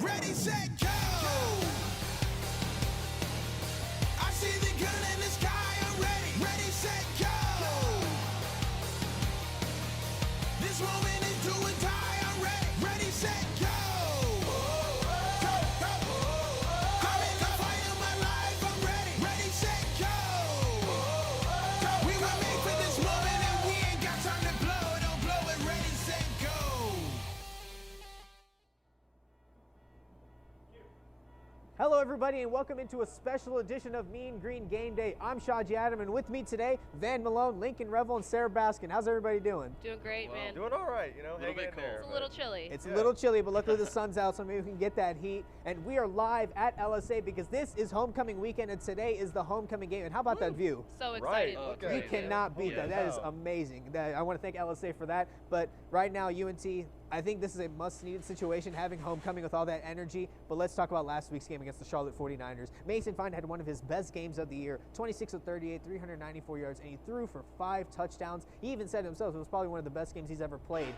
Ready, set, go! I see the gun in the sky, I'm ready. Ready, set, go! This moment is do or die, I'm ready. Ready, set, go! Go, go! I'm in the fight of my life, I'm ready. Ready, set, go! We were made for this moment and we ain't got time to blow it. Don't blow it, ready, set, go! Hello everybody and welcome into a special edition of Mean Green Game Day. I'm Shaji Adam and with me today, Van Malone, Lincoln Revel, and Sarah Baskin. How's everybody doing? Doing great, man. Doing all right, you know, A little hanging bit in there. It's a little chilly. It's a little chilly, but luckily the sun's out so maybe we can get that heat. And we are live at LSA because this is homecoming weekend and today is the homecoming game. And how about that view? So Right. excited. Okay. You cannot beat that. Yeah. That is amazing. I want to thank LSA for that. But right now, UNT, I think this is a must-needed situation, having homecoming with all that energy. But let's talk about last week's game against the Charlotte 49ers. Mason Fine had one of his best games of the year, 26 of 38, 394 yards, and he threw for 5 touchdowns. He even said himself it was probably one of the best games he's ever played.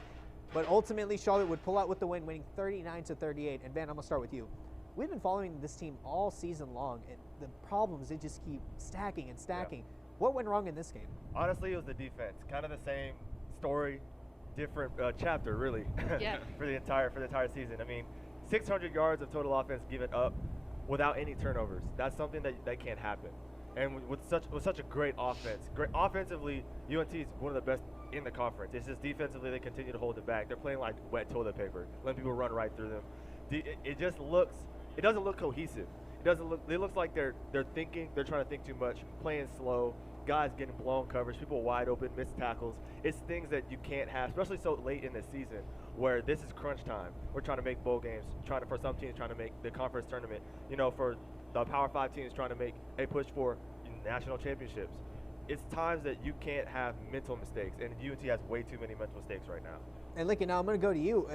But ultimately, Charlotte would pull out with the win, winning 39 to 38. And Van, I'm going to start with you. We've been following this team all season long, and the problems, they just keep stacking and stacking. What went wrong in this game? Honestly, it was the defense. Kind of the same story, different chapter, really. Yeah. for the entire season. I mean, 600 yards of total offense given up without any turnovers. That's something that can't happen. And with such a great offense, offensively, UNT is one of the best in the conference. It's just defensively they continue to hold it back. They're playing like wet toilet paper, letting people run right through them. It doesn't look cohesive. It looks like they're thinking, they're trying to think too much, playing slow, guys getting blown coverage, people wide open, missed tackles. It's things that you can't have, especially so late in the season where this is crunch time. We're trying to make bowl games, for some teams trying to make the conference tournament. You know, for the Power 5 teams trying to make a push for national championships. It's times that you can't have mental mistakes, and UNT has way too many mental mistakes right now. And Lincoln, now I'm going to go to you.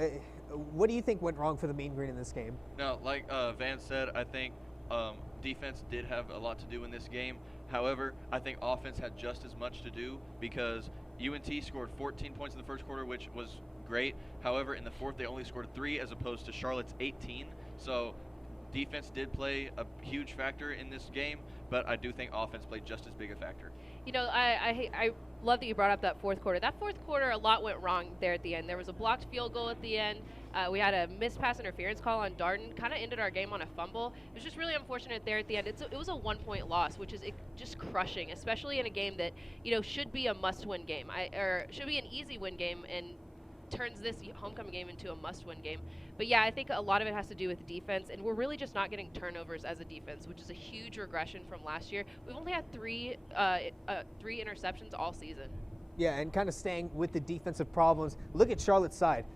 What do you think went wrong for the Mean Green in this game? Now, like Van said, I think defense did have a lot to do in this game. However, I think offense had just as much to do because UNT scored 14 points in the first quarter, which was great. However, in the fourth, they only scored 3 as opposed to Charlotte's 18. So defense did play a huge factor in this game, but I do think offense played just as big a factor. You know, I love that you brought up that fourth quarter. That fourth quarter, a lot went wrong there at the end. There was a blocked field goal at the end. We had a missed pass interference call on Darden. Kind of ended our game on a fumble. It was just really unfortunate there at the end. It was a 1-point loss, which is just crushing, especially in a game that, you know, should be a must-win game. Or should be an easy win game and turns this homecoming game into a must-win game. But yeah, I think a lot of it has to do with defense, and we're really just not getting turnovers as a defense, which is a huge regression from last year. We've only had three interceptions all season. Yeah, and kind of staying with the defensive problems. Look at Charlotte's side.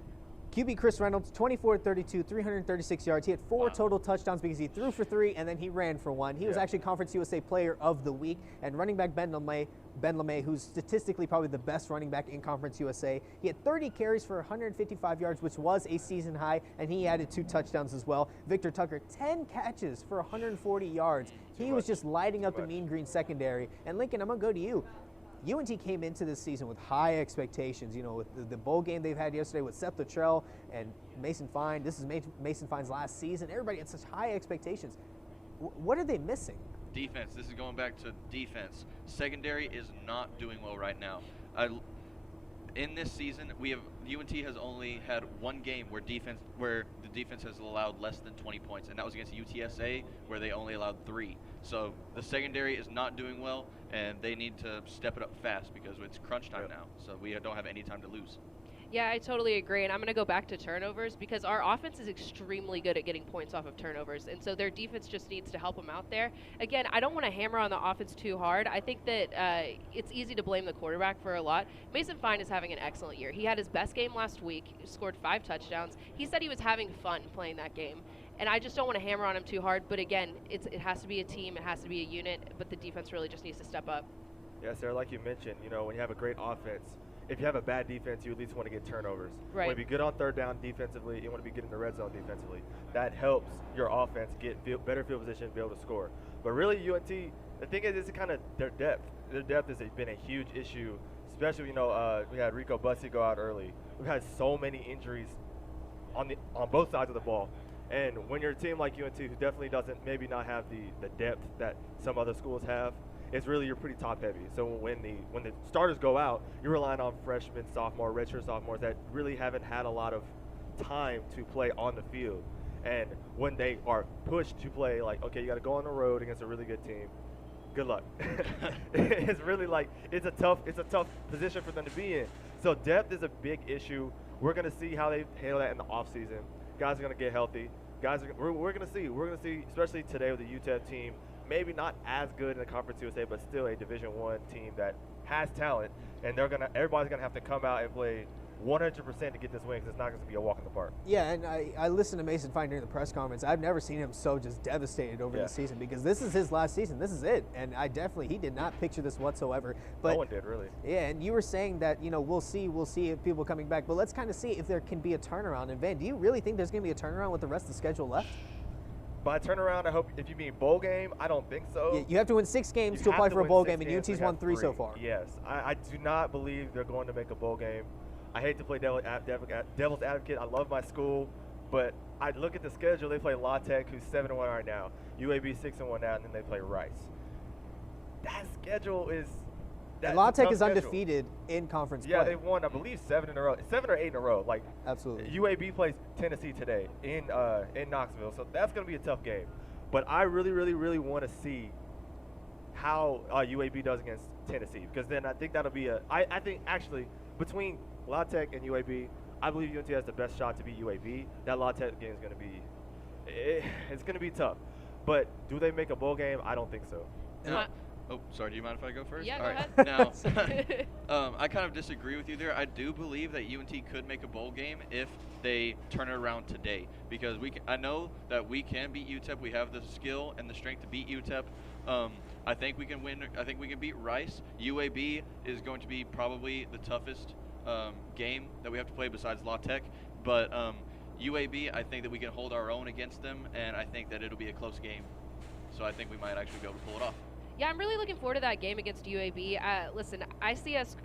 QB Chris Reynolds, 24-32, 336 yards. He had 4 total touchdowns because he threw for 3 and then he ran for 1. He was actually Conference USA Player of the Week. And running back Ben LeMay, who's statistically probably the best running back in Conference USA, he had 30 carries for 155 yards, which was a season high, and he added 2 touchdowns as well. Victor Tucker, 10 catches for 140 yards. He was just lighting up the Mean Green secondary. And Lincoln, I'm going to go to you. UNT came into this season with high expectations, you know, with the bowl game they've had yesterday with Seth Luttrell and Mason Fine. This is Mason Fine's last season. Everybody had such high expectations. What are they missing? Defense. This is going back to defense. Secondary is not doing well right now. In this season, UNT has only had one game where the defense has allowed less than 20 points, and that was against UTSA, where they only allowed 3. So the secondary is not doing well, and they need to step it up fast because it's crunch time now. So we don't have any time to lose. Yeah, I totally agree, and I'm going to go back to turnovers because our offense is extremely good at getting points off of turnovers, and so their defense just needs to help them out there. Again, I don't want to hammer on the offense too hard. I think that it's easy to blame the quarterback for a lot. Mason Fine is having an excellent year. He had his best game last week, scored 5 touchdowns. He said he was having fun playing that game, and I just don't want to hammer on him too hard, but again, it has to be a team, it has to be a unit, but the defense really just needs to step up. Yeah, Sarah, like you mentioned, you know, when you have a great offense, if you have a bad defense, you at least want to get turnovers. Right. You want to be good on third down defensively. You want to be good in the red zone defensively. That helps your offense get better field position, be able to score. But really, UNT, the thing is, it's kind of their depth. Their depth has been a huge issue, especially, you know, we had Rico Bussey go out early. We've had so many injuries on both sides of the ball. And when you're a team like UNT, who definitely doesn't maybe not have the depth that some other schools have, it's really you're pretty top heavy. So when the starters go out, you're relying on freshmen, sophomore, redshirt sophomores that really haven't had a lot of time to play on the field. And when they are pushed to play, like, okay, you got to go on the road against a really good team. Good luck. It's really like it's a tough position for them to be in. So depth is a big issue. We're gonna see how they handle that in the offseason. Guys are gonna get healthy. We're gonna see. We're gonna see, especially today with the UTEP team. Maybe not as good in the Conference USA, but still a Division I team that has talent, and everybody's gonna have to come out and play 100% to get this win, because it's not going to be a walk in the park. Yeah, and I listened to Mason Fine during the press conference. I've never seen him so just devastated over the season, because this is his last season. This is it, and he did not picture this whatsoever. But no one did, really. Yeah, and you were saying that, we'll see if people coming back, but let's kind of see if there can be a turnaround. And Van, do you really think there's going to be a turnaround with the rest of the schedule left? By turnaround, I hope, if you mean bowl game, I don't think so. Yeah, you have to win 6 games to apply for a bowl game, and UNT's won 3 so far. Yes, I do not believe they're going to make a bowl game. I hate to play devil's advocate. I love my school, but I look at the schedule. They play La Tech, who's 7-1 right now. UAB 6-1 now, and then they play Rice. That schedule is. And La Tech is undefeated in conference play. Yeah, they've won, I believe, 7 or 8 in a row. Like, absolutely. UAB plays Tennessee today in Knoxville, so that's going to be a tough game. But I really, really, really want to see how UAB does against Tennessee, because then I think that'll be I think actually between La Tech and UAB, I believe UNT has the best shot to beat UAB. That La Tech game is going to be, it's going to be tough. But do they make a bowl game? I don't think so. Oh, sorry. Do you mind if I go first? Yeah, All go ahead. Now, I kind of disagree with you there. I do believe that UNT could make a bowl game if they turn it around today, because I know that we can beat UTEP. We have the skill and the strength to beat UTEP. I think we can win. I think we can beat Rice. UAB is going to be probably the toughest game that we have to play besides La Tech. But UAB, I think that we can hold our own against them, and I think that it'll be a close game. So I think we might actually be able to pull it off. Yeah, I'm really looking forward to that game against UAB. Listen, I see us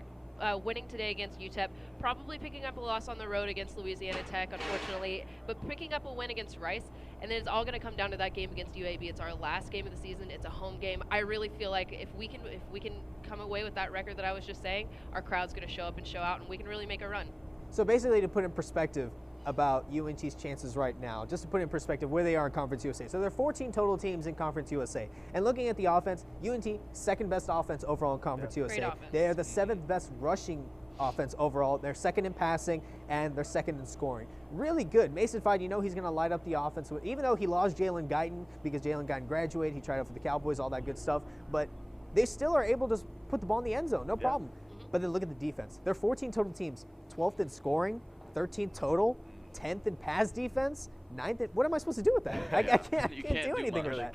winning today against UTEP, probably picking up a loss on the road against Louisiana Tech, unfortunately, but picking up a win against Rice, and then it's all going to come down to that game against UAB. It's our last game of the season. It's a home game. I really feel like if we can come away with that record that I was just saying, our crowd's going to show up and show out, and we can really make a run. So basically, to put in perspective about UNT's chances right now, just to put in perspective where they are in Conference USA. So there are 14 total teams in Conference USA. And looking at the offense, UNT, second best offense overall in Conference USA. Great offense. They are the 7th best rushing offense overall. They're second in passing, and they're second in scoring. Really good. Mason Fide, he's going to light up the offense. Even though he lost Jalen Guyton, because Jalen Guyton graduated, he tried out for the Cowboys, all that good stuff. But they still are able to put the ball in the end zone, no problem. But then look at the defense. There are 14 total teams, 12th in scoring, 13th total, 10th in pass defense, 9th in, what am I supposed to do with that? I can't do anything with that.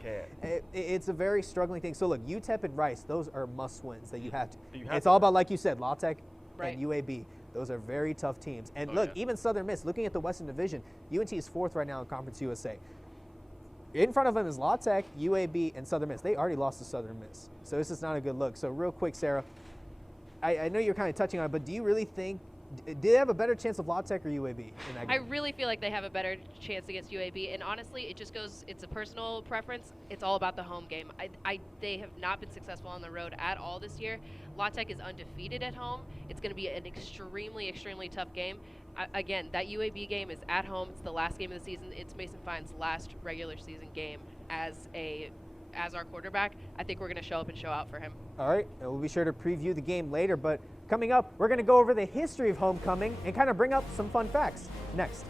It's a very struggling thing. So look, UTEP and Rice, those are must-wins that you have to. It's all about, like you said, La Tech and UAB. Those are very tough teams. And even Southern Miss, looking at the Western Division, UNT is 4th right now in Conference USA. In front of them is La Tech, UAB, and Southern Miss. They already lost to Southern Miss. So this is not a good look. So real quick, Sarah, I know you're kind of touching on it, but do you really think, do they have a better chance of La Tech or UAB in that game? I really feel like they have a better chance against UAB, and honestly, it just goes, it's a personal preference. It's all about the home game. They have not been successful on the road at all this year. La Tech is undefeated at home. It's going to be an extremely, extremely tough game. Again, that UAB game is at home. It's the last game of the season. It's Mason Fine's last regular season game as our quarterback. I think we're going to show up and show out for him. All right, and we'll be sure to preview the game later, but coming up, we're going to go over the history of homecoming and kind of bring up some fun facts next.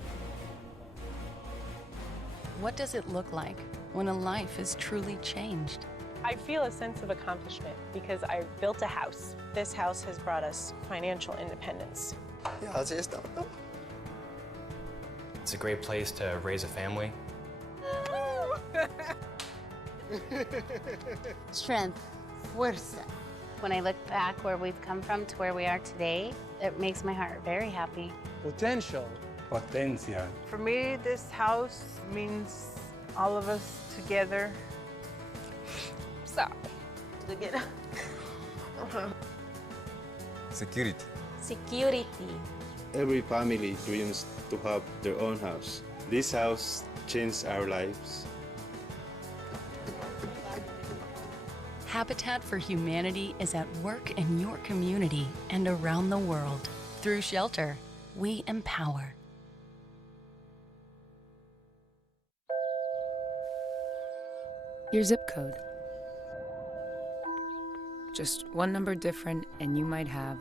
What does it look like when a life is truly changed? I feel a sense of accomplishment because I built a house. This house has brought us financial independence. It's a great place to raise a family. Strength, fuerza. When I look back where we've come from to where we are today, it makes my heart very happy. Potential. Potencia. For me, this house means all of us together. Sorry. Security. Security. Every family dreams to have their own house. This house changed our lives. Habitat for Humanity is at work in your community and around the world. Through shelter, we empower. Your zip code. Just one number different, and you might have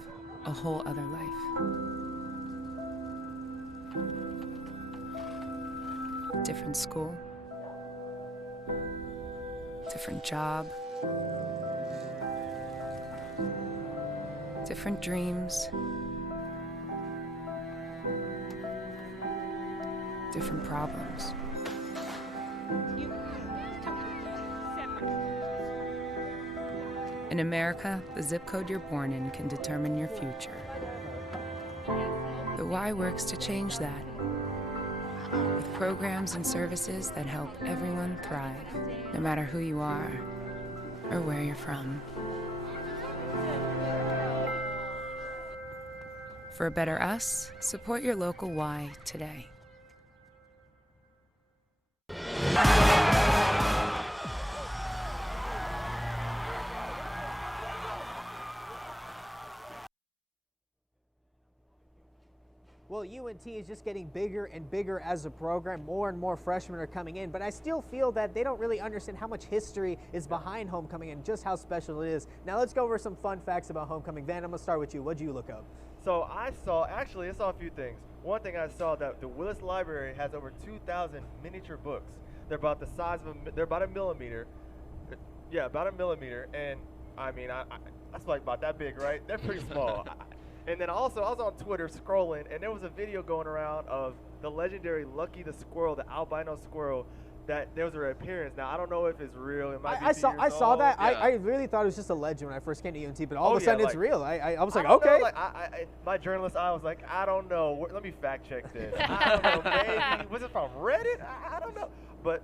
a whole other life. Different school, different job, different dreams, different problems. In America, the zip code you're born in can determine your future. The Y works to change that, with programs and services that help everyone thrive, no matter who you are or where you're from. For a better us, support your local Y today. Well, UNT is just getting bigger and bigger as a program. More and more freshmen are coming in, but I still feel that they don't really understand how much history is behind homecoming and just how special it is. Now let's go over some fun facts about homecoming. Van, I'm gonna start with you. What'd you look up? So I saw a few things. One thing I saw that the Willis Library has over 2,000 miniature books. They're about the size of they're about a millimeter. Yeah, about a millimeter. And I mean, that's like about that big, right? They're pretty small. And then also, I was on Twitter scrolling, and there was a video going around of the legendary Lucky the Squirrel, the albino squirrel, that there was a appearance. Now, I don't know if it's real. It might be I saw that. Yeah. I really thought it was just a legend when I first came to UNT, but all of a yeah, sudden it's like, real. I was like, I don't okay. know, like, my journalist eye was like, I don't know. Let me fact check this. I don't know. Maybe was it from Reddit? I don't know. But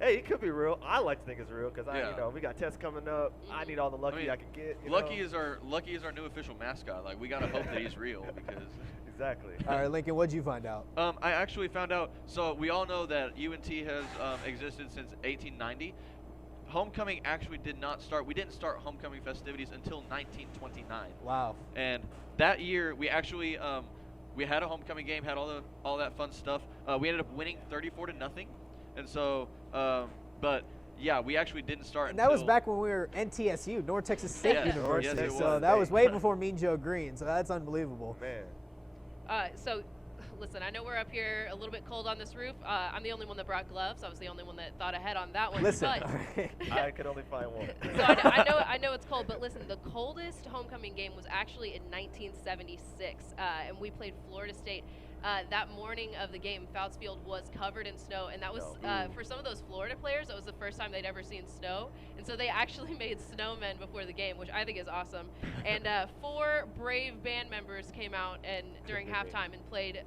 hey, it could be real. I like to think it's real because we got tests coming up. I need all the Lucky I can get. Lucky is our new official mascot. Like, we gotta hope that he's real because. Exactly. All right, Lincoln, what'd you find out? I actually found out. So we all know that UNT has existed since 1890. Homecoming actually did not start. We didn't start homecoming festivities until 1929. Wow. And that year, we actually we had a homecoming game, had all that fun stuff. We ended up winning 34-0. And so, but yeah, we actually didn't start. And that was back when we were NTSU, North Texas State University. Yes, so that was way before Mean Joe Green. So that's unbelievable. Man. So, listen, I know we're up here a little bit cold on this roof. I'm the only one that brought gloves. I was the only one that thought ahead on that one. Listen, but I could only find one. So I know it's cold, but listen, the coldest homecoming game was actually in 1976, and we played Florida State. That morning of the game, Fouts Field was covered in snow, and that was for some of those Florida players, that was the first time they'd ever seen snow, and so they actually made snowmen before the game, which I think is awesome. And 4 brave band members came out and during halftime and played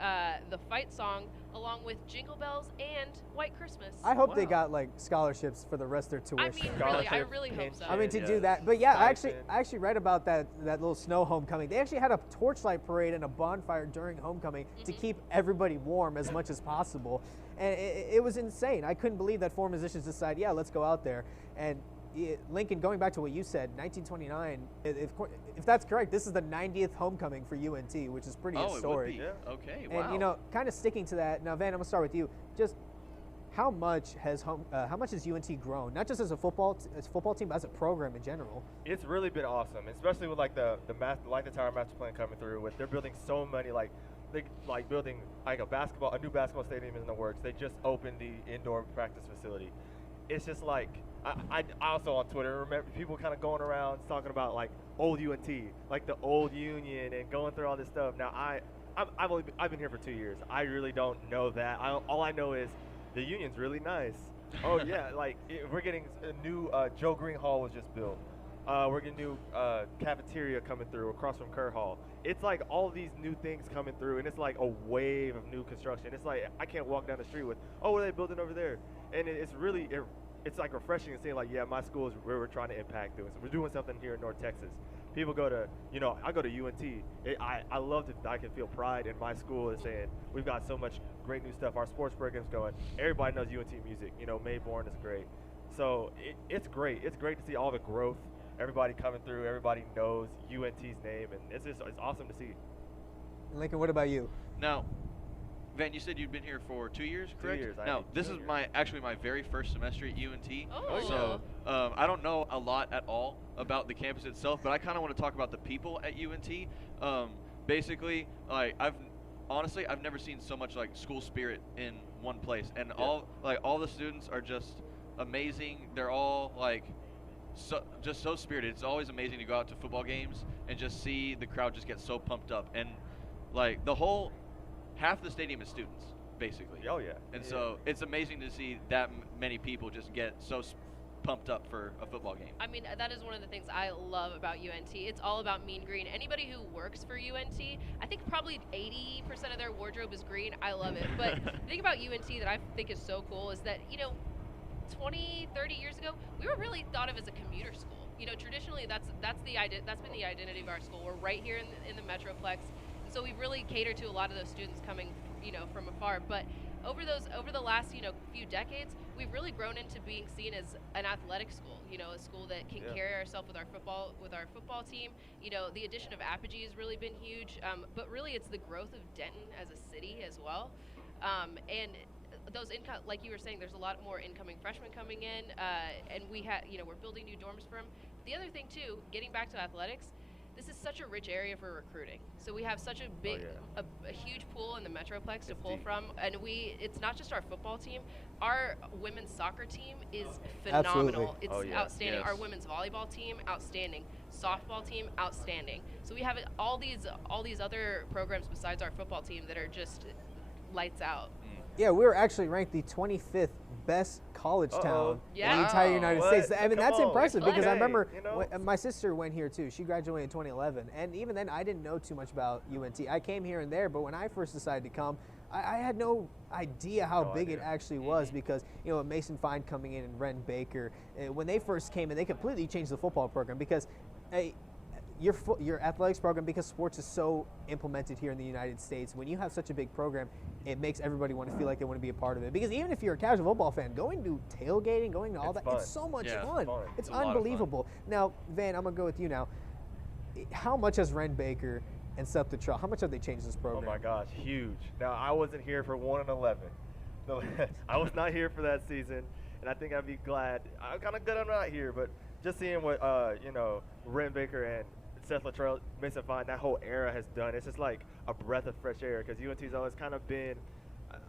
the fight song along with Jingle Bells and White Christmas. I hope they got like scholarships for the rest of their tuition. I mean, I really hope so. I mean, to do that. But yeah, I actually read about that little snow homecoming. They actually had a torchlight parade and a bonfire during homecoming to keep everybody warm as much as possible. And it was insane. I couldn't believe that 4 musicians decided, yeah, let's go out there. And Lincoln, going back to what you said, 1929, if that's correct, this is the 90th homecoming for UNT, which is pretty historic. It would be. Yeah. Okay, wow. And, you know, kind of sticking to that, now, Van, I'm going to start with you. Just how much has UNT grown, not just as a football team, but as a program in general? It's really been awesome, especially with like the Tower master plan coming through. They're building so many building like a new basketball stadium in the works. They just opened the indoor practice facility. It's just like I also on Twitter remember people kind of going around talking about like old UNT, like the old Union, and going through all this stuff. Now I've been here for 2 years. I really don't know that. All I know is the Union's really nice. Oh yeah, we're getting a new Joe Green Hall was just built. We're getting a new cafeteria coming through across from Kerr Hall. It's like all these new things coming through, and it's like a wave of new construction. It's like I can't walk down the street with, oh, what are they building over there? And it's really it's like refreshing to see, like, yeah, my school is where we're trying to impact doing. So we're doing something here in North Texas. people go to, I go to UNT. I love that I can feel pride in my school and saying we've got so much great new stuff. Our sports program's going. Everybody knows UNT music. Mayborn is great. So it's great. It's great to see all the growth. Everybody coming through. Everybody knows UNT's name, and it's awesome to see. Lincoln, what about you? Now, Van, you said you'd been here for 2 years, correct? 2 years. Now, this is my very first semester at UNT. Oh. So I don't know a lot at all about the campus itself, but I kind of want to talk about the people at UNT. Basically, like I've never seen so much like school spirit in one place, and all the students are just amazing. They're all like just so spirited. It's always amazing to go out to football games and just see the crowd just get so pumped up, and like half the stadium is students, basically. Oh, yeah. And so it's amazing to see that many people just get so pumped up for a football game. I mean, that is one of the things I love about UNT. It's all about mean green. Anybody who works for UNT, I think probably 80% of their wardrobe is green. I love it. But the thing about UNT that I think is so cool is that, 20, 30 years ago, we were really thought of as a commuter school. Traditionally, that's been the identity of our school. We're right here in the Metroplex. So we really cater to a lot of those students coming, from afar. But over the last, few decades, we've really grown into being seen as an athletic school. A school that can carry ourselves with our football team. The addition of Apogee has really been huge. But really, it's the growth of Denton as a city as well. And those like you were saying, there's a lot more incoming freshmen coming in, and we're building new dorms for them. The other thing too, getting back to athletics. This is such a rich area for recruiting. So we have such a big, a huge pool in the Metroplex to pull from. And it's not just our football team. Our women's soccer team is phenomenal. Absolutely. It's outstanding. Yes. Our women's volleyball team, outstanding. Softball team, outstanding. So we have all these other programs besides our football team that are just lights out. Yeah, we were actually ranked the 25th best college town in the entire United States. I mean, that's impressive because I remember my sister went here too. She graduated in 2011, and even then I didn't know too much about UNT. I came here and there, but when I first decided to come, I had no idea how big it actually was because, Mason Fine coming in and Ren Baker, when they first came in, they completely changed the football program because your athletics program, because sports is so implemented here in the United States, when you have such a big program, it makes everybody want to feel like they want to be a part of it. Because even if you're a casual football fan, going to tailgating, going to all that, it's so much fun. It's unbelievable. Now, Van, I'm going to go with you now. How much has Ren Baker and Seth Luttrell, how much have they changed this program? Oh my gosh, huge. Now, I wasn't here for 1-11. I was not here for that season, and I think I'd be glad. I'm kind of glad I'm not here, but just seeing what, Ren Baker and Seth Luttrell, Mason Fine, that whole era has done. It's just like a breath of fresh air because UNT's always kind of been,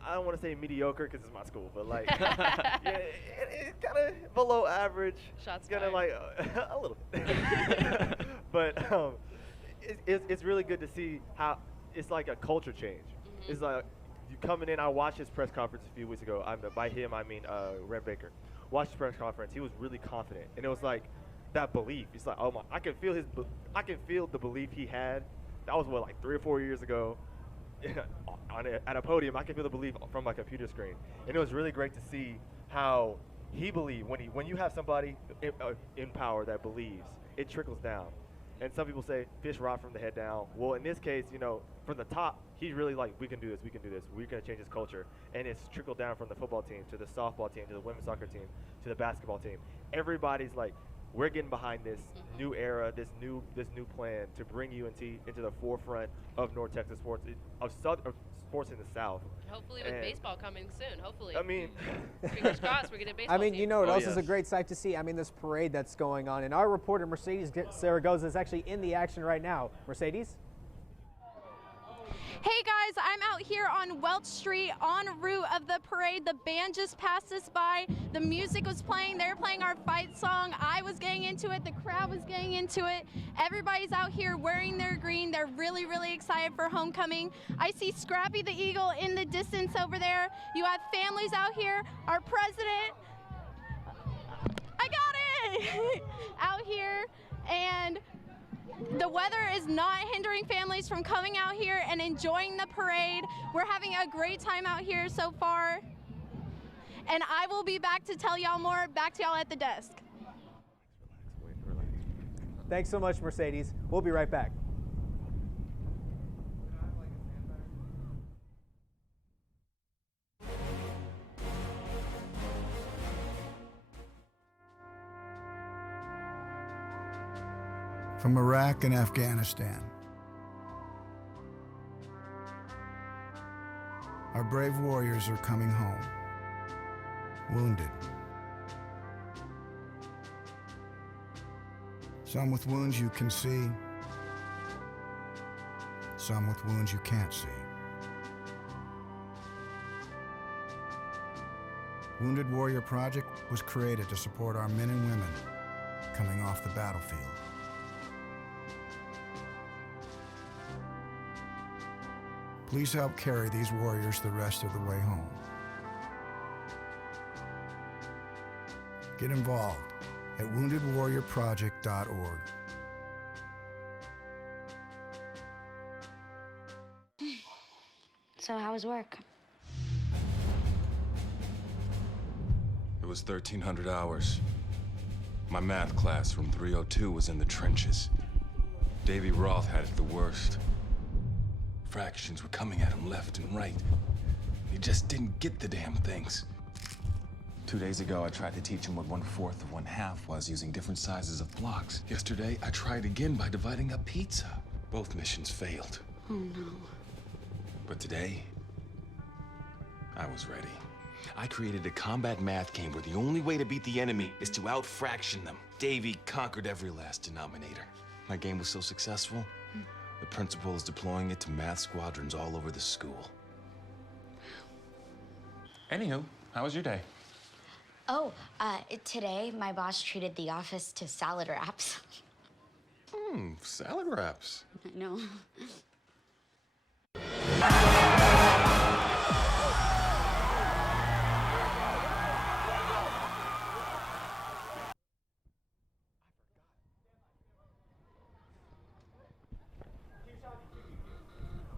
I don't want to say mediocre because it's my school, but like, it's kind of below average. Shots kind of like a little bit. But it's really good to see how it's like a culture change. It's like you coming in. I watched his press conference a few weeks ago. By him, I mean Ren Baker. Watched his press conference. He was really confident, and it was like that belief. It's like, oh my, I can feel the belief he had. That was like 3 or 4 years ago. At a podium, I can feel the belief from my computer screen, and it was really great to see how he believed. When you have somebody in power that believes, it trickles down. And some people say fish rot from the head down. Well, in this case, from the top, he's really like, we can do this. We're going to change this culture. And it's trickled down from the football team to the softball team to the women's soccer team to the basketball team. Everybody's like, we're getting behind this new era, this new plan to bring UNT into the forefront of North Texas sports, of sports in the South. Hopefully with baseball coming soon, hopefully. I mean, fingers crossed, we're getting a baseball team. What else is a great sight to see? I mean, this parade that's going on. And our reporter, Mercedes Zaragoza, is actually in the action right now. Mercedes? Hey guys, I'm out here on Welch Street en route of the parade. The band just passed us by. The music was playing. They were playing our fight song. I was getting into it. The crowd was getting into it. Everybody's out here wearing their green. They're really, really excited for homecoming. I see Scrappy the Eagle in the distance over there. You have families out here. Our president, I got it, out here. And the weather is not hindering families from coming out here and enjoying the parade. We're having a great time out here so far. And I will be back to tell y'all more. Back to y'all at the desk. Thanks so much, Mercedes. We'll be right back. From Iraq and Afghanistan, our brave warriors are coming home, wounded. Some with wounds you can see, some with wounds you can't see. Wounded Warrior Project was created to support our men and women coming off the battlefield. Please help carry these warriors the rest of the way home. Get involved at woundedwarriorproject.org. So how was work? It was 1,300 hours. My math class from 302 was in the trenches. Davy Roth had it the worst. Fractions were coming at him left and right. He just didn't get the damn things. 2 days ago, I tried to teach him what 1/4 of 1/2 was using different sizes of blocks. Yesterday, I tried again by dividing up pizza. Both missions failed. Oh no. But today, I was ready. I created a combat math game where the only way to beat the enemy is to out-fraction them. Davy conquered every last denominator. My game was so successful, the principal is deploying it to math squadrons all over the school. Anywho, how was your day? Oh, today my boss treated the office to salad wraps. Salad wraps. I know.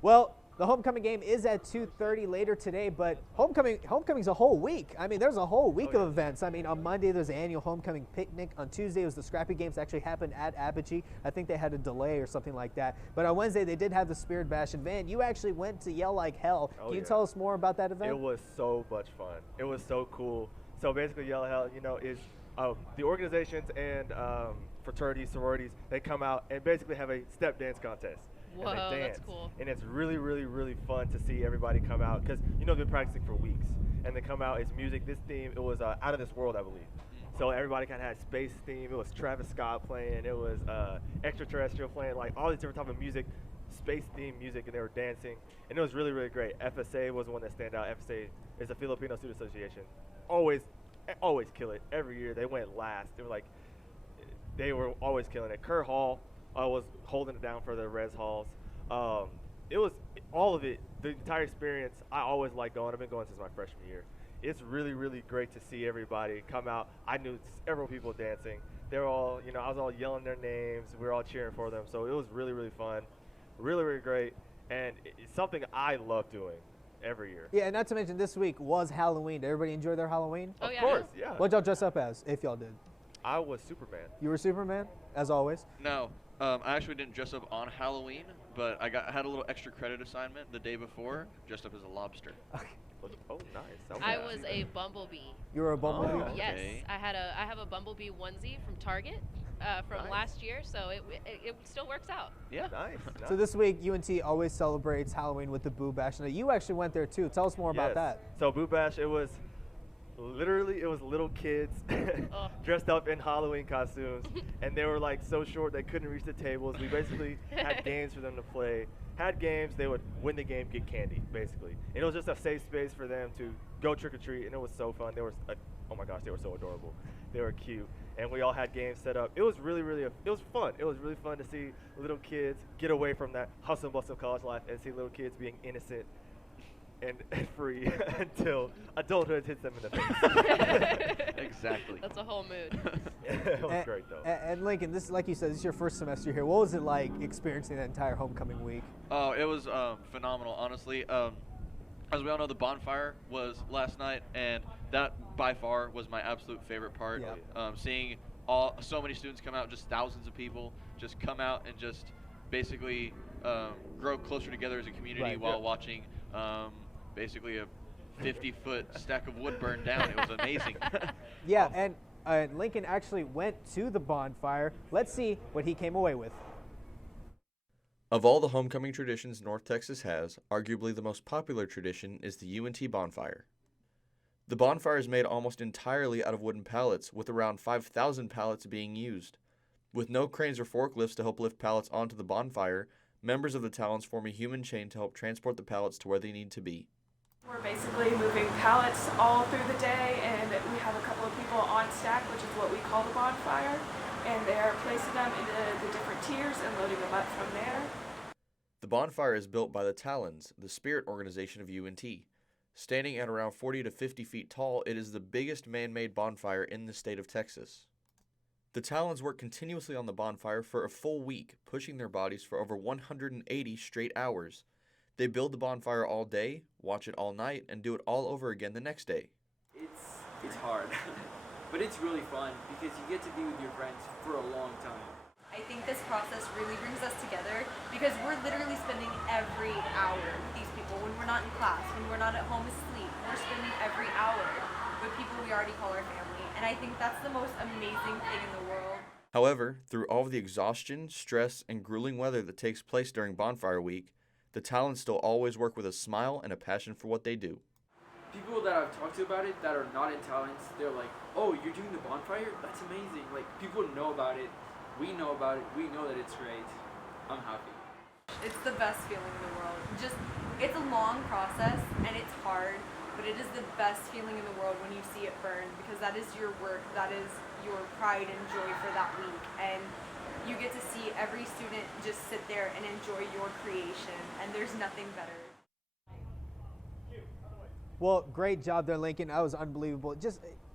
Well, the homecoming game is at 2:30 later today, but homecoming's a whole week. I mean, there's a whole week of events. I mean, on Monday there's the annual homecoming picnic. On Tuesday it was the Scrappy Games that actually happened at Apogee. I think they had a delay or something like that. But on Wednesday they did have the Spirit Bash. And Van, you actually went to Yell Like Hell. Can you tell us more about that event? It was so much fun. It was so cool. So basically, Yell Like Hell, you know, is the organizations and fraternities, sororities, they come out and basically have a step dance contest. Whoa, and they dance. that's cool. And it's really, really, really fun to see everybody come out because, you know, they've been practicing for weeks. And they come out, it's music. This theme, it was Out of This World, I believe. So everybody kind of had space theme. It was Travis Scott playing. It was extraterrestrial playing, like all these different type of music, space theme music, and they were dancing. And it was really, really great. FSA was the one that stand out. FSA is the Filipino Student Association. Always kill it. Every year they went last. They were always killing it. Kerr Hall was holding it down for the res halls. It was all of it, the entire experience. I always like going. I've been going since my freshman year. It's really, really great to see everybody come out. I knew several people dancing. They're all, you know, I was all yelling their names. We were all cheering for them. So it was really, really fun. Really, really great. And it's something I love doing every year. Yeah, and not to mention this week was Halloween. Did everybody enjoy their Halloween? Oh, Of yeah. course, yeah. What'd y'all dress up as, if y'all did? I was Superman. You were Superman, as always? No, I actually didn't dress up on Halloween, but I had a little extra credit assignment the day before, dressed up as a lobster. Oh, nice. I was a bumblebee. You were a bumblebee? Oh, Yes, okay. I have a bumblebee onesie from Target from Nice. last year, so it still works out. Yeah. Nice. So this week, UNT always celebrates Halloween with the Boo Bash. Now, you actually went there, too. Tell us more about Yes. that. So Boo Bash, it was little kids dressed up in Halloween costumes, and they were like so short they couldn't reach the tables. We basically had games for them to play. Had games, they would win the game, get candy, basically. And it was just a safe space for them to go trick or treat, and it was so fun. They were, oh my gosh, they were so adorable. They were cute, and we all had games set up. It was really, it was fun. It was really fun to see little kids get away from that hustle and bustle of college life and see little kids being innocent and free until adulthood hits them in the face. Exactly. That's a whole mood. It was great, though. And Lincoln, this, like you said, this is your first semester here. What was it like experiencing that entire homecoming week? Oh, it was phenomenal, honestly. As we all know, the bonfire was last night, and that by far was my absolute favorite part. Yeah. Seeing so many students come out, just thousands of people just come out and just basically grow closer together as a community while watching basically a 50-foot stack of wood burn down. It was amazing. Yeah, and Lincoln actually went to the bonfire. Let's see what he came away with. Of all the homecoming traditions North Texas has, arguably the most popular tradition is the UNT bonfire. The bonfire is made almost entirely out of wooden pallets, with around 5,000 pallets being used. With no cranes or forklifts to help lift pallets onto the bonfire, members of the Talons form a human chain to help transport the pallets to where they need to be. We're basically moving pallets all through the day, and we have a couple of people on stack, which is what we call the bonfire, and they're placing them into the different tiers and loading them up from there. The bonfire is built by the Talons, the spirit organization of UNT. Standing at around 40 to 50 feet tall, it is the biggest man-made bonfire in the state of Texas. The Talons work continuously on the bonfire for a full week, pushing their bodies for over 180 straight hours. They build the bonfire all day, watch it all night, and do it all over again the next day. It's hard, but it's really fun because you get to be with your friends for a long time. I think this process really brings us together because we're literally spending every hour with these people. When we're not in class, when we're not at home asleep, we're spending every hour with people we already call our family. And I think that's the most amazing thing in the world. However, through all of the exhaustion, stress, and grueling weather that takes place during Bonfire Week, the Talons still always work with a smile and a passion for what they do. People that I've talked to about it that are not in Talons, they're like, oh, you're doing the bonfire? That's amazing. Like, people know about it. We know about it. We know that it's great. I'm happy. It's the best feeling in the world. It's a long process and it's hard, but it is the best feeling in the world when you see it burn because that is your work, that is your pride and joy for that week. And you get to see every student just sit there and enjoy your creation, and there's nothing better. Well, great job there, Lincoln. That was unbelievable.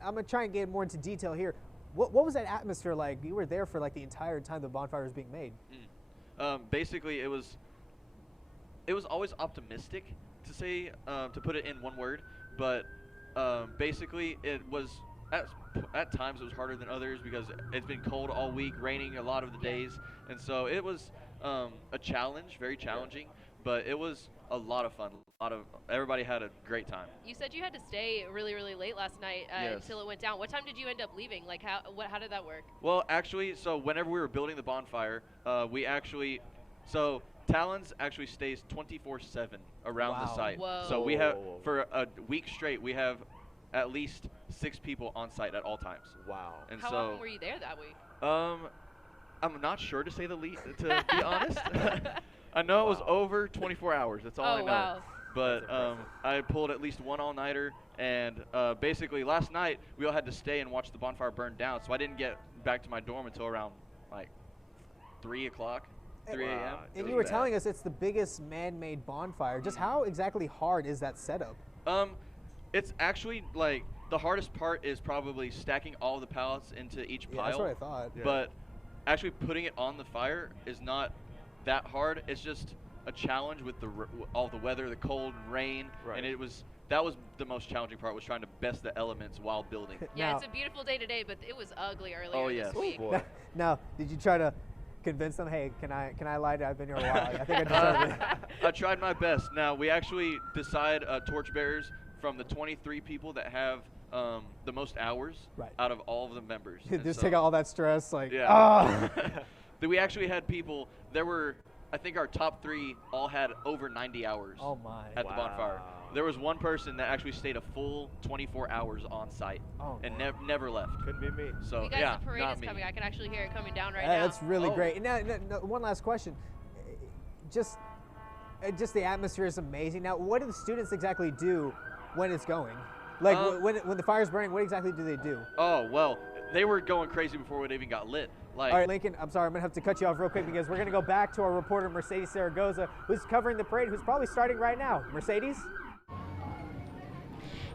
I'm going to try and get more into detail here. What was that atmosphere like? You were there for like the entire time the bonfire was being made. Basically, it was always optimistic to say, to put it in one word, but basically it was at times it was harder than others because it's been cold all week, raining a lot of the days, and so it was a challenge, very challenging, but it was a lot of fun. Everybody had a great time. You said you had to stay really, really late last night until it went down. What time did you end up leaving? Like, how did that work? Well, actually, so whenever we were building the bonfire, Talons actually stays 24/7 around the site. Whoa. So we have, for a week straight, we have at least 6 people on site at all times. Wow. And how so, long were you there that week? I'm not sure to say the least, to be honest. I know it was over 24 hours. That's all I know. Wow. But I pulled at least one all-nighter, and basically last night we all had to stay and watch the bonfire burn down. So I didn't get back to my dorm until around like 3 o'clock, 3 a.m. And you were telling us it's the biggest man-made bonfire. Just how exactly hard is that setup? It's actually like the hardest part is probably stacking all the pallets into each pile. That's what I thought. Yeah. But actually putting it on the fire is not that hard. It's just a challenge with all the weather, the cold, rain, and that was the most challenging part, was trying to best the elements while building. Yeah, it's a beautiful day today, but it was ugly earlier this week. Now, did you try to convince them, hey, can I light it? I've been here a while. I think I deserve it. I tried my best. Now, we actually decide torchbearers from the 23 people that have the most hours out of all of the members. Just take out all that stress, like, We actually had people, I think our top 3 all had over 90 hours at the bonfire. There was one person that actually stayed a full 24 hours on site and never left. Couldn't be me. So you guys, the parade is coming. I can actually hear it coming down right now. That's really great. And now, one last question. Just the atmosphere is amazing. Now, what do the students exactly do when it's going? Like when the fire's burning, what exactly do they do? Oh, well, they were going crazy before it even got lit. All right, Lincoln, I'm sorry, I'm going to have to cut you off real quick because we're going to go back to our reporter, Mercedes Zaragoza, who's covering the parade, who's probably starting right now. Mercedes?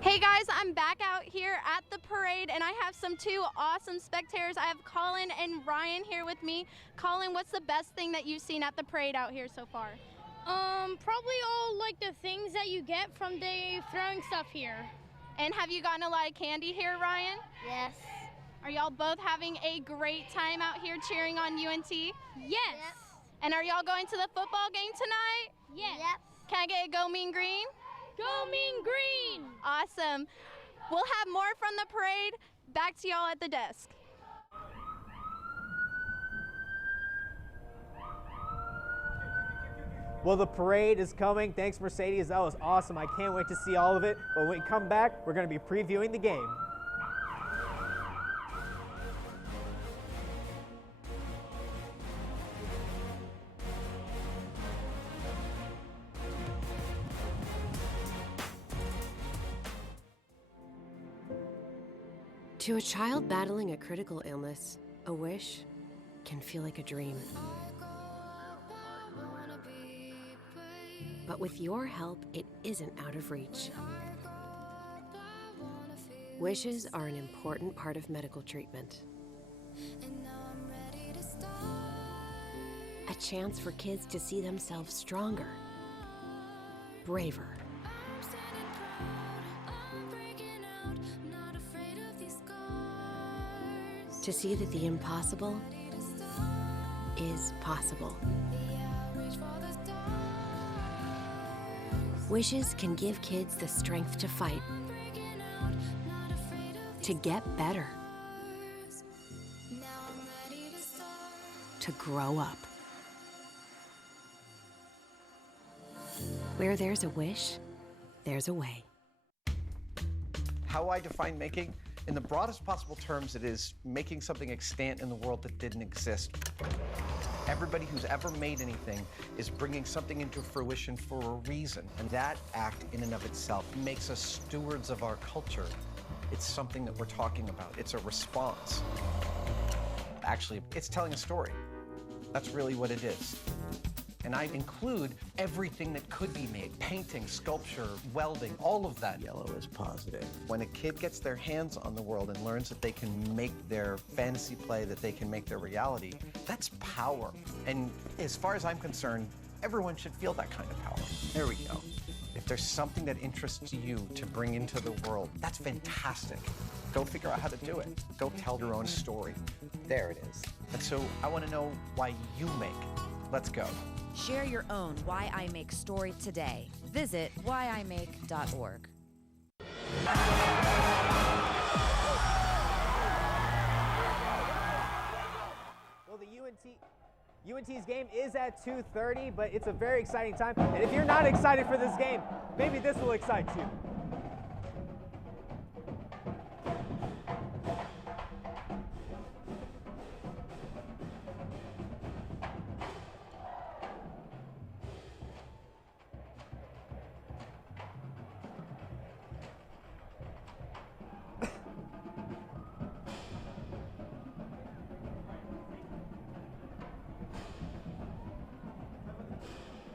Hey guys, I'm back out here at the parade and I have two awesome spectators. I have Colin and Ryan here with me. Colin, what's the best thing that you've seen at the parade out here so far? Probably all like the things that you get from the throwing stuff here. And have you gotten a lot of candy here, Ryan? Yes. Are y'all both having a great time out here cheering on UNT? Yes. And are y'all going to the football game tonight? Yes. Can I get a Go Mean Green? Go Mean Green. Awesome. We'll have more from the parade. Back to y'all at the desk. Well, the parade is coming. Thanks, Mercedes. That was awesome. I can't wait to see all of it. But when we come back, we're going to be previewing the game. To a child battling a critical illness, a wish can feel like a dream. But with your help, it isn't out of reach. Wishes are an important part of medical treatment. A chance for kids to see themselves stronger, braver, to see that the impossible is possible. Wishes can give kids the strength to fight, to get better, to grow up. Where there's a wish, there's a way. How I define making? In the broadest possible terms, it is making something extant in the world that didn't exist. Everybody who's ever made anything is bringing something into fruition for a reason, and that act in and of itself makes us stewards of our culture. It's something that we're talking about. It's a response. Actually, it's telling a story. That's really what it is. And I include everything that could be made: painting, sculpture, welding, all of that. Yellow is positive. When a kid gets their hands on the world and learns that they can make their fantasy play, that they can make their reality, that's power. And as far as I'm concerned, everyone should feel that kind of power. There we go. If there's something that interests you to bring into the world, that's fantastic. Go figure out how to do it. Go tell your own story. There it is. And so I want to know why you make. Let's go. Share your own Why I Make story today. Visit whyimake.org. Well, the UNT's game is at 2:30, but it's a very exciting time. And if you're not excited for this game, maybe this will excite you.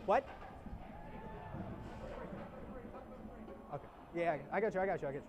What? Okay. Yeah, I got you.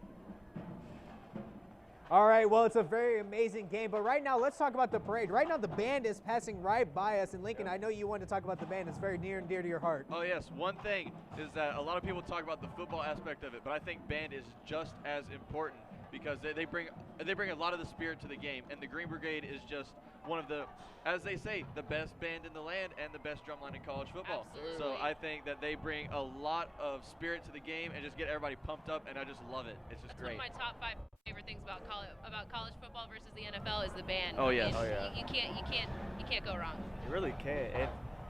All right, well, it's a very amazing game, but right now, let's talk about the parade. Right now, the band is passing right by us, and Lincoln, I know you want to talk about the band. It's very near and dear to your heart. Oh, yes. One thing is that a lot of people talk about the football aspect of it, but I think band is just as important because they bring a lot of the spirit to the game, and the Green Brigade is just one of the, as they say, the best band in the land and the best drumline in college football. Absolutely. So I think that they bring a lot of spirit to the game and just get everybody pumped up, and I just love it. It's just great. One of my top 5 favorite things about college football versus the NFL is the band. Oh, yes. And Oh, yeah. You can't go wrong. You really can't. And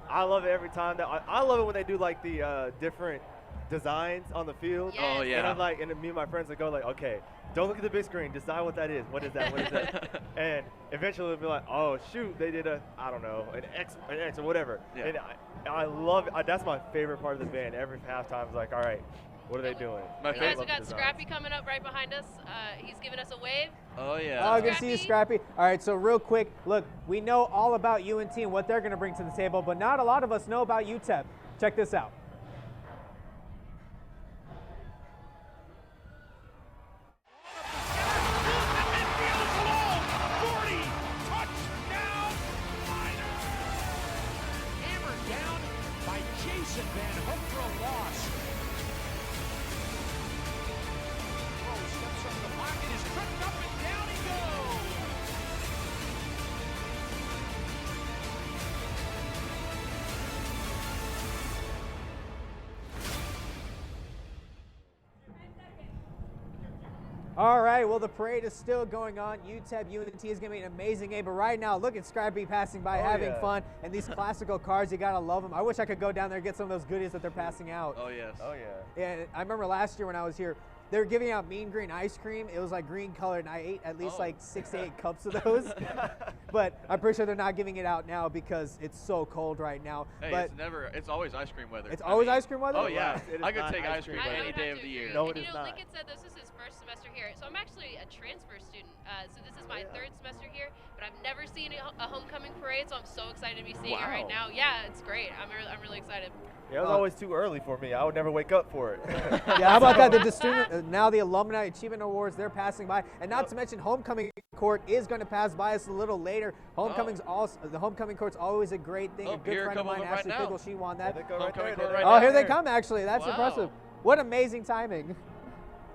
I love it every time. I love it when they do like the different designs on the field. Yes. Oh, yeah. And I'm like, and me and my friends would go like, okay, don't look at the big screen. Decide what that is. What is that? What is that? And eventually they'll be like, oh shoot, they did an X or whatever. Yeah. And I love it. That's my favorite part of the band. Every halftime is like, all right, what are they doing? You guys, we got Scrappy coming up right behind us. He's giving us a wave. Oh, yeah. Oh, good to see you, Scrappy. All right, so real quick, look, we know all about UNT and what they're going to bring to the table, but not a lot of us know about UTEP. Check this out. All right, well, the parade is still going on. UTEP, UNT is going to be an amazing game. But right now, look at Scrappy passing by, having fun. And these classical cars, you got to love them. I wish I could go down there and get some of those goodies that they're passing out. Oh, yes. Oh, yeah. And I remember last year when I was here, they were giving out mean green ice cream. It was like green colored, and I ate at least like 6 to 8 cups of those. But I'm pretty sure they're not giving it out now because it's so cold right now. Hey, but it's always ice cream weather. It's always ice cream weather? Oh, yeah. It is I could not take ice cream I any would day have of to the agree. year. No, And it is not. Lincoln said this is his first semester here. So I'm actually a transfer student. So this is my third semester here, but I've never seen a homecoming parade, so I'm so excited to be seeing it right now. Yeah, it's great. I'm really excited. Yeah, it was always too early for me. I would never wake up for it. Yeah, how about that? The student, now the Alumni Achievement Awards, they're passing by. And not to mention, Homecoming Court is going to pass by us a little later. The Homecoming Court's alwa's a great thing. Oh, a good here friend of come mine, over right Ashley now. Pickle, she won that. They go right Homecoming there. court right Oh, now. here they come, actually. That's Wow. impressive. What amazing timing.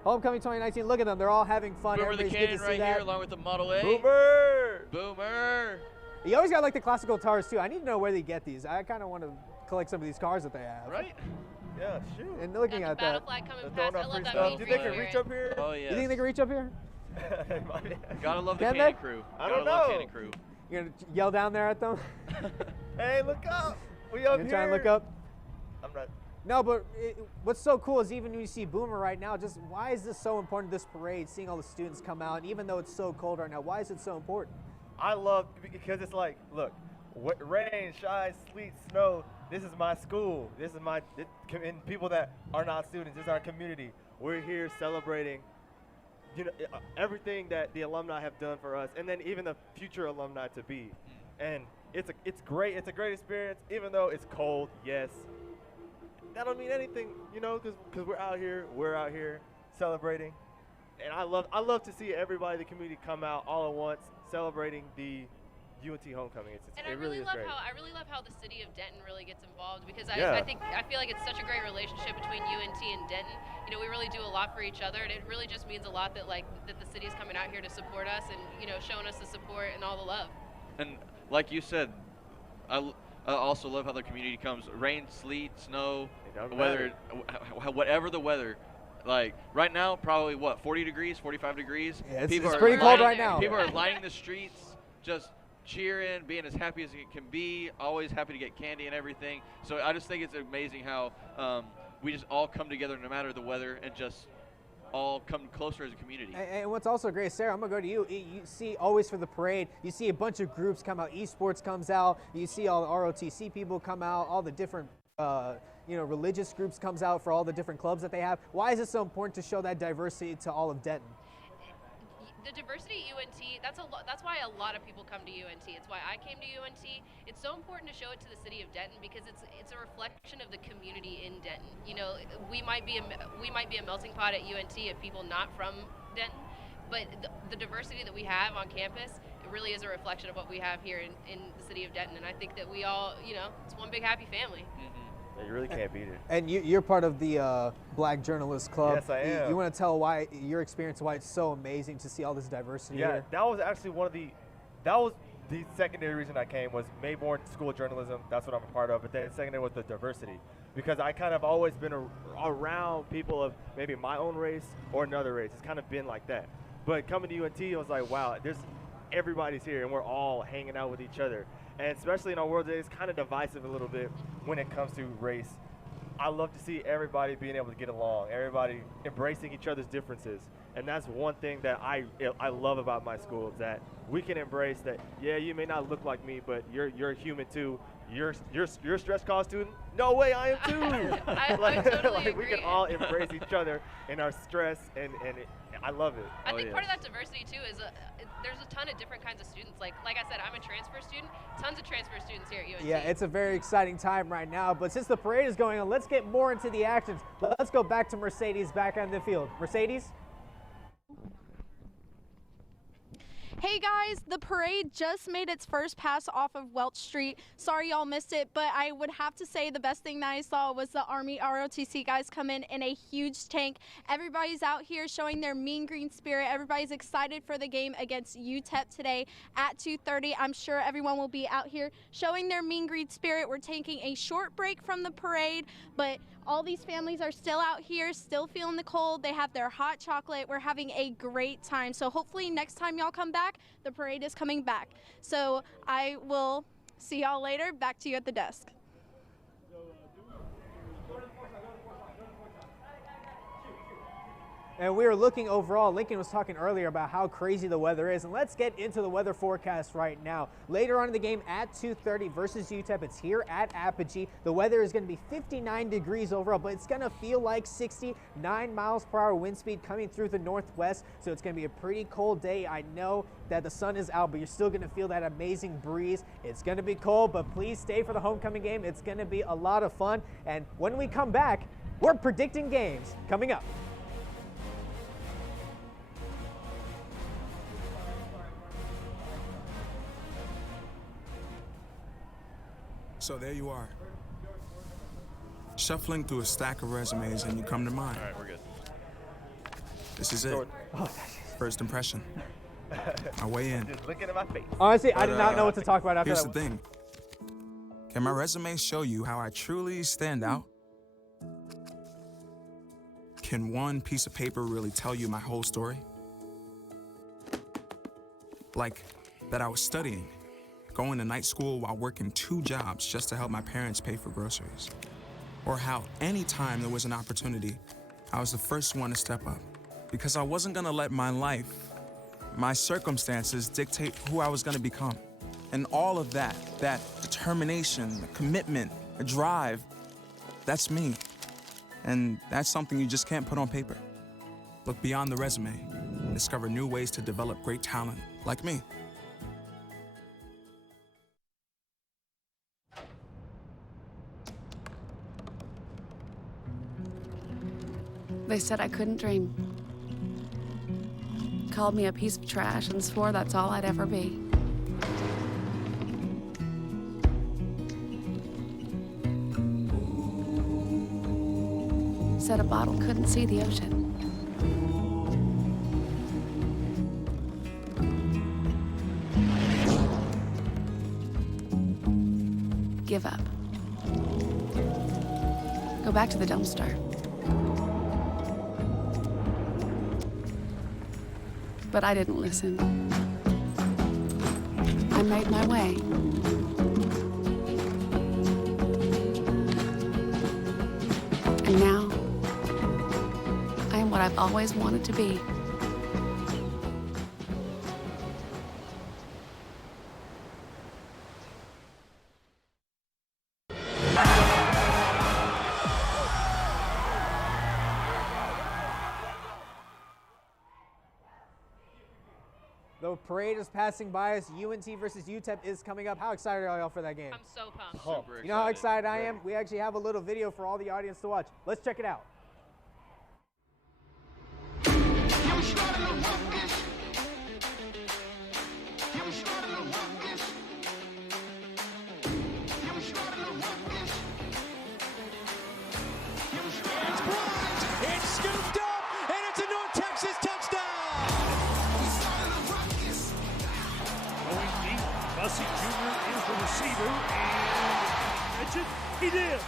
Homecoming 2019, look at them. They're all having fun. Boomer the Everybody's good Cannon to see right that. here along with the Model A. Boomer! Boomer! You always got like the classical guitars too. I need to know where they get these. I kind of want to collect some of these cars that they have. Right? Yeah, shoot. And looking Got at the battle that. flag coming They're past. throwing I out love free that stuff. mean Do green they can spirit. reach up here? Oh, yeah. You think they can reach up here? Gotta love the Can Cannon they? crew. I Gotta don't love know. Cannon crew. You're going to yell down there at them? Hey, look up. We You're up going here. to try and look up? I'm not. No, but what's so cool is even when you see Boomer right now, just why is this so important, this parade, seeing all the students come out, and even though it's so cold right now, why is it so important? I love because it's like, look, rain, shine, sleet, snow. This is my school. This is and people that are not students. This is our community. We're here celebrating, everything that the alumni have done for us, and then even the future alumni to be. And it's great. It's a great experience, even though it's cold. Yes, that don't mean anything, because we're out here celebrating. And I love to see everybody in the community come out all at once celebrating the UNT homecoming. It really is great. I really love how the city of Denton really gets involved because I feel like it's such a great relationship between UNT and Denton. We really do a lot for each other, and it really just means a lot that that the city's coming out here to support us and showing us the support and all the love. And like you said, I also love how the community comes. Rain, sleet, snow, weather, whatever the weather. Like right now, probably 40 degrees, 45 degrees. Yeah, it's pretty cold right now. People are lining the streets, just cheering, being as happy as it can be. Always happy to get candy and everything. So I just think it's amazing how we just all come together no matter the weather and just all come closer as a community. And what's also great, Sarah, I'm going to go to you. You see always for the parade, you see a bunch of groups come out. Esports comes out. You see all the ROTC people come out, all the different religious groups comes out for all the different clubs that they have. Why is it so important to show that diversity to all of Denton? The diversity at UNT, that's why a lot of people come to UNT. It's why I came to UNT. It's so important to show it to the city of Denton because it's a reflection of the community in Denton. We might be a melting pot at UNT of people not from Denton, but the diversity that we have on campus, it really is a reflection of what we have here in the city of Denton. And I think that we all, it's one big happy family. Mm-hmm. Yeah, you really can't beat it. And you're part of the Black Journalists Club. Yes, I am. You want to tell why your experience, why it's so amazing to see all this diversity Yeah, here? that was actually the secondary reason I came was Mayborn School of Journalism. That's what I'm a part of. But then secondary was the diversity, because I kind of always been around people of maybe my own race or another race. It's kind of been like that. But coming to UNT, I was like, wow, everybody's here and we're all hanging out with each other. And especially in our world today, it's kind of divisive a little bit when it comes to race. I love to see everybody being able to get along, everybody embracing each other's differences. And that's one thing that I love about my school, is that we can embrace that, yeah, you may not look like me, but you're a human too. You're a stretch call student? No way, I am too. I totally agree. We can all embrace each other in our stress, and I love it. I think part of that diversity too is there's a ton of different kinds of students. Like I said, I'm a transfer student. Tons of transfer students here at UNT. Yeah, it's a very exciting time right now. But since the parade is going on, let's get more into the actions. Let's go back to Mercedes back on the field. Mercedes? Hey guys, the parade just made its first pass off of Welch Street. Sorry y'all missed it, but I would have to say the best thing that I saw was the Army ROTC guys come in a huge tank. Everybody's out here showing their mean green spirit. Everybody's excited for the game against UTEP today at 2:30. I'm sure everyone will be out here showing their mean green spirit. We're taking a short break from the parade, but all these families are still out here, still feeling the cold. They have their hot chocolate. We're having a great time. So hopefully next time y'all come back, the parade is coming back. So I will see y'all later. Back to you at the desk. And we were looking overall, Lincoln was talking earlier about how crazy the weather is, and let's get into the weather forecast right now. Later on in the game at 2:30 versus UTEP, it's here at Apogee. The weather is going to be 59 degrees overall, but it's going to feel like 69 miles per hour wind speed coming through the northwest, so it's going to be a pretty cold day. I know that the sun is out, but you're still going to feel that amazing breeze. It's going to be cold, but please stay for the homecoming game. It's going to be a lot of fun, and when we come back, we're predicting games coming up. So there you are, shuffling through a stack of resumes, and you come to mind. All right, we're good. This is it. First impression. I weigh in. Just looking at my face. Honestly, I did not know what to talk about after Here's that. the thing. Can my resume show you how I truly stand out? Can one piece of paper really tell you my whole story? Like that I was studying, going to night school while working 2 jobs just to help my parents pay for groceries. Or how anytime there was an opportunity, I was the first one to step up. Because I wasn't gonna let my life, my circumstances dictate who I was gonna become. And all of that determination, the commitment, the drive, that's me. And that's something you just can't put on paper. Look beyond the resume and discover new ways to develop great talent, like me. They said I couldn't dream. Called me a piece of trash and swore that's all I'd ever be. Said a bottle couldn't see the ocean. Give up. Go back to the dumpster. But I didn't listen. I made my way. And now, I am what I've always wanted to be. The parade is passing by us. UNT versus UTEP is coming up. How excited are y'all for that game? I'm so pumped. Super You know how excited. excited I am? We actually have a little video for all the audience to watch. Let's check it out. It's scooped up, and it's a North Texas touchdown! Going deep, Bussy Jr. is the receiver, and catch it, he did!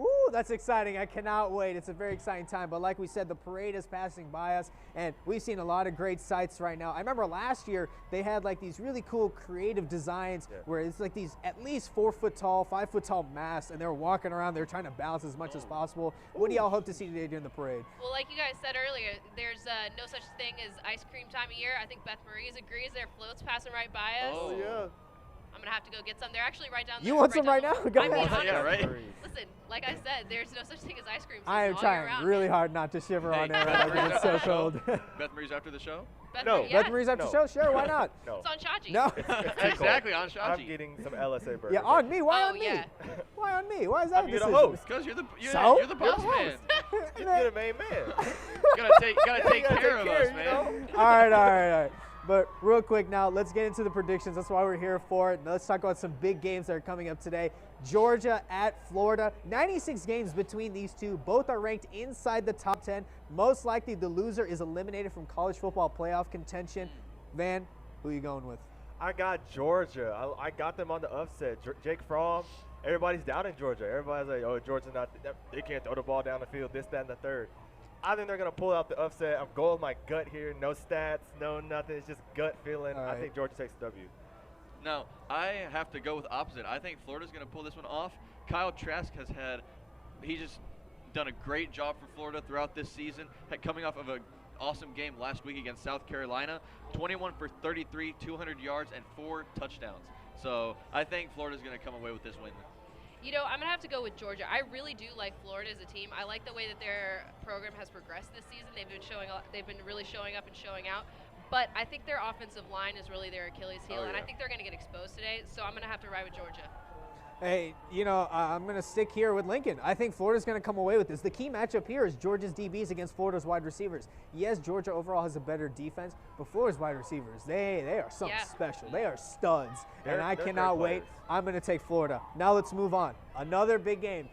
Ooh, that's exciting. I cannot wait. It's a very exciting time. But like we said, the parade is passing by us, and we've seen a lot of great sights right now. I remember last year, they had like these really cool creative designs where it's like these at least 4 foot tall, 5 foot tall masts, and they were walking around, they were trying to balance as much as possible. What do y'all hope to see today during the parade? Well, like you guys said earlier, there's no such thing as ice cream time of year. I think Beth Marie's agrees. There are floats passing right by us. Oh, yeah. I'm going to have to go get some. They're actually right down there. You want some right now? Go I mean, ahead. honestly, Yeah, right? listen, like I said, there's no such thing as ice cream. I am all year trying round. really hard not to shiver on air. Like, it's so cold. Beth Marie's after the show? No. Beth Marie's after show? Sure, why not? No. It's on Shaji. No. It's Exactly, on Shaji. I'm getting some LSA burger. Yeah, on me. Why Oh, on me? yeah. Why on me? Why is that a You're the decision? host. Because you're the So? boss man. You're the main man. gotta take care of us, man. All right. But real quick now, let's get into the predictions. That's why we're here for it. Now let's talk about some big games that are coming up today. Georgia at Florida. 96 games between these two. Both are ranked inside the top 10. Most likely the loser is eliminated from college football playoff contention. Van, who are you going with? I got Georgia. I got them on the upset. Jake Fromm, everybody's down in Georgia. Everybody's like, oh, Georgia's not, they can't throw the ball down the field, this, that, and the third. I think they're going to pull out the upset. I'm going with my gut here. No stats, no nothing. It's just gut feeling. All right. I think Georgia takes the W. Now, I have to go with opposite. I think Florida's going to pull this one off. Kyle Trask he's just done a great job for Florida throughout this season, coming off of an awesome game last week against South Carolina. 21 for 33, 200 yards, and 4 touchdowns. So I think Florida's going to come away with this win. You know, I'm going to have to go with Georgia. I really do like Florida as a team. I like the way that their program has progressed this season. They've been really showing up and showing out. But I think their offensive line is really their Achilles heel, and I think they're going to get exposed today. So I'm going to have to ride with Georgia. Hey, I'm going to stick here with Lincoln. I think Florida's going to come away with this. The key matchup here is Georgia's DBs against Florida's wide receivers. Yes, Georgia overall has a better defense, but Florida's wide receivers, they are something special. They are studs, and I cannot wait. I'm going to take Florida. Now let's move on. Another big game.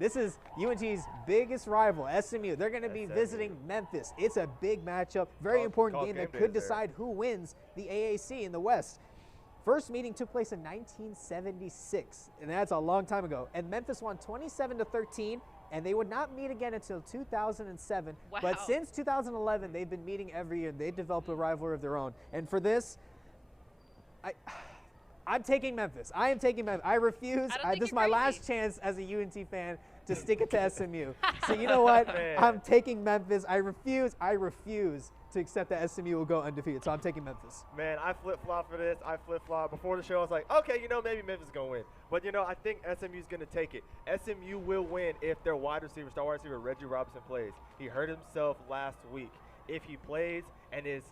This is UNT's biggest rival, SMU. They're going to be visiting Memphis. It's a big matchup, very important game that could decide who wins the AAC in the West. First meeting took place in 1976, and that's a long time ago. And Memphis won 27-13, and they would not meet again until 2007. Wow. But since 2011, they've been meeting every year. They developed a rivalry of their own. And for this, I'm taking Memphis. I am taking Memphis. I refuse. This is my last chance as a UNT fan to stick it to SMU. So you know what? I'm taking Memphis. I refuse to accept that SMU will go undefeated. So I'm taking Memphis. Man, I flip-flop for this. I flip-flop. Before the show, I was like, okay, maybe Memphis is going to win. But, I think SMU's going to take it. SMU will win if their star wide receiver, Reggie Robinson, plays. He hurt himself last week. If he plays and is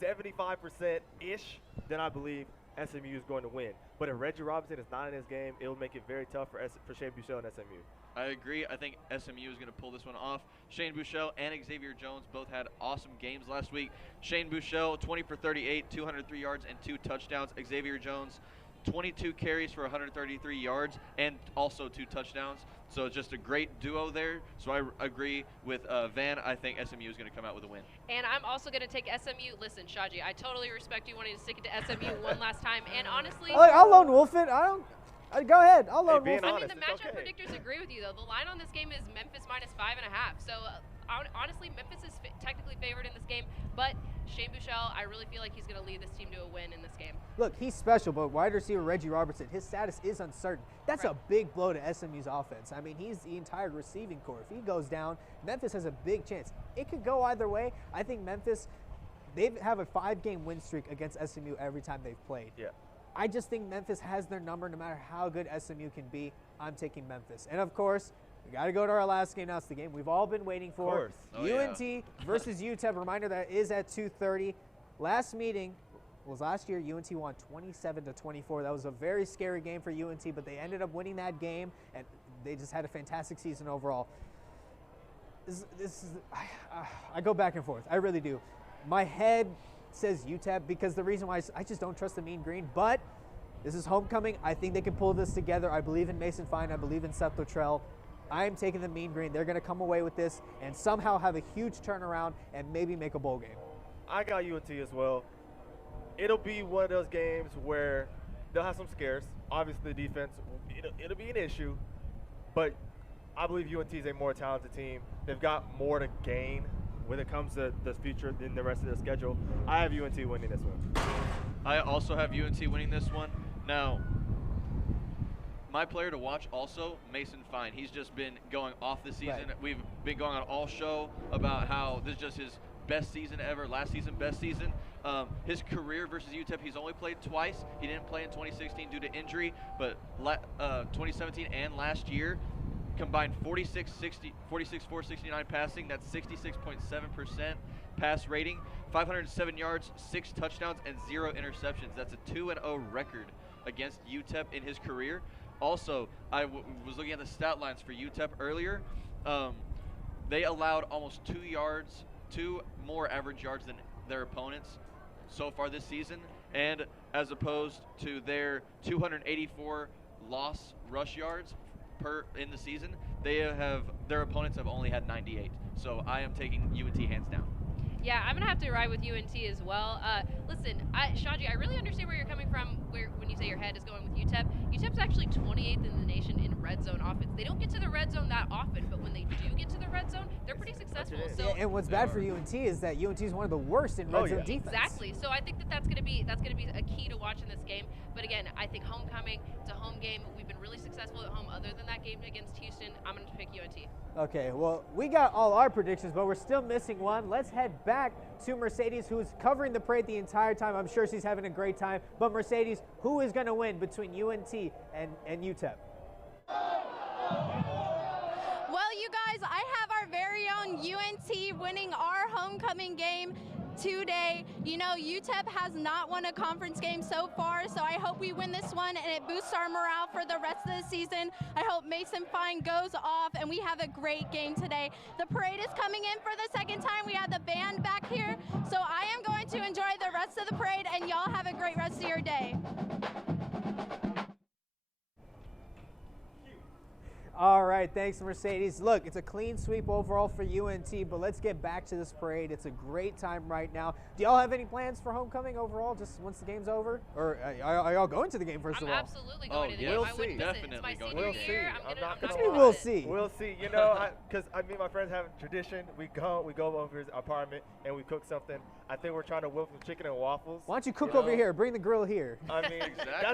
75%-ish, then I believe SMU is going to win. But if Reggie Robinson is not in his game, it will make it very tough for Shane Buechele and SMU. I agree. I think SMU is going to pull this one off. Shane Buechele and Xavier Jones both had awesome games last week. Shane Buechele, 20 for 38, 203 yards, and 2 touchdowns. Xavier Jones, 22 carries for 133 yards and also 2 touchdowns. So it's just a great duo there. So I agree with Van. I think SMU is going to come out with a win. And I'm also going to take SMU. Listen, Shaji, I totally respect you wanting to stick it to SMU one last time. And honestly, I'll lone wolf it. Go ahead. I'll lone wolf it. I mean, the matchup predictors agree with you, though. The line on this game is Memphis -5.5. So honestly, Memphis is technically favored in this game. But Shane Buechele, I really feel like he's going to lead this team to a win in this game. Look, he's special, but wide receiver Reggie Robertson, his status is uncertain. That's a big blow to SMU's offense. I mean, he's the entire receiving core. If he goes down, Memphis has a big chance. It could go either way. I think Memphis, they have a 5-game win streak against SMU every time they've played. Yeah. I just think Memphis has their number no matter how good SMU can be. I'm taking Memphis. And, of course, we got to go to our last game. Now it's the game we've all been waiting for. UNT versus UTEP. Reminder that is at 2:30. Last meeting was last year. UNT won 27-24. That was a very scary game for UNT, but they ended up winning that game, and they just had a fantastic season overall. I go back and forth. I really do. My head says UTEP because the reason why I just don't trust the Mean Green, but this is homecoming. I think they can pull this together. I believe in Mason Fine. I believe in Seth Luttrell. I'm taking the Mean Green. They're going to come away with this and somehow have a huge turnaround and maybe make a bowl game. I got UNT as well. It'll be one of those games where they'll have some scares. Obviously, the defense, it'll be an issue, but I believe UNT is a more talented team. They've got more to gain when it comes to the future than the rest of their schedule. I have UNT winning this one. I also have UNT winning this one. Now, my player to watch also, Mason Fine. He's just been going off this season. Right. We've been going on all show about how this is just his best season ever, last season, best season. His career versus UTEP, he's only played twice. He didn't play in 2016 due to injury, but 2017 and last year, combined 46,469 passing. That's 66.7% pass rating. 507 yards, 6 touchdowns, and 0 interceptions. That's a 2-0 record against UTEP in his career. Also, I was looking at the stat lines for UTEP earlier. They allowed almost 2 more average yards than their opponents so far this season, and as opposed to their 284 loss rush yards in the season, their opponents have only had 98. So I am taking UNT hands down. Yeah, I'm gonna have to ride with UNT as well. Listen, Shaji, I really understand where you're coming from when you say your head is going with UTEP. UTEP's actually 28th in the nation in red zone offense. They don't get to the red zone that often, but when they do get to the red zone, they're pretty successful. So and what's bad for UNT is that UNT is one of the worst in red zone defense. Exactly. So I think that's gonna be a key to watching this game. But again, I think homecoming, it's a home game. We've been really successful at home. Other than that game against Houston, I'm gonna pick UNT. Okay, well, we got all our predictions, but we're still missing one. Let's head back to Mercedes, who's covering the parade the entire time. I'm sure she's having a great time. But Mercedes, who is going to win between UNT and UTEP? Well, you guys, I have our very own UNT winning our homecoming game today. You know, UTEP has not won a conference game so far, so I hope we win this one and it boosts our morale for the rest of the season. I hope Mason Fine goes off and we have a great game today. The parade is coming in for the second time. We have the band back here, so I am going to enjoy the rest of the parade, and y'all have a great rest of your day. All right, thanks, Mercedes. Look, it's a clean sweep overall for UNT, but let's get back to this parade. It's a great time right now. Do y'all have any plans for homecoming overall, just once the game's over? Or are y'all going to the game first of all? I'm absolutely going to the game. We'll I wouldn't miss it. It's my senior year. I'm not gonna we'll see. We'll see. You know, because me and my friends have a tradition. We go over his apartment and we cook something. I think we're trying to whip some chicken and waffles. Why don't you cook over here? Bring the grill here. I mean,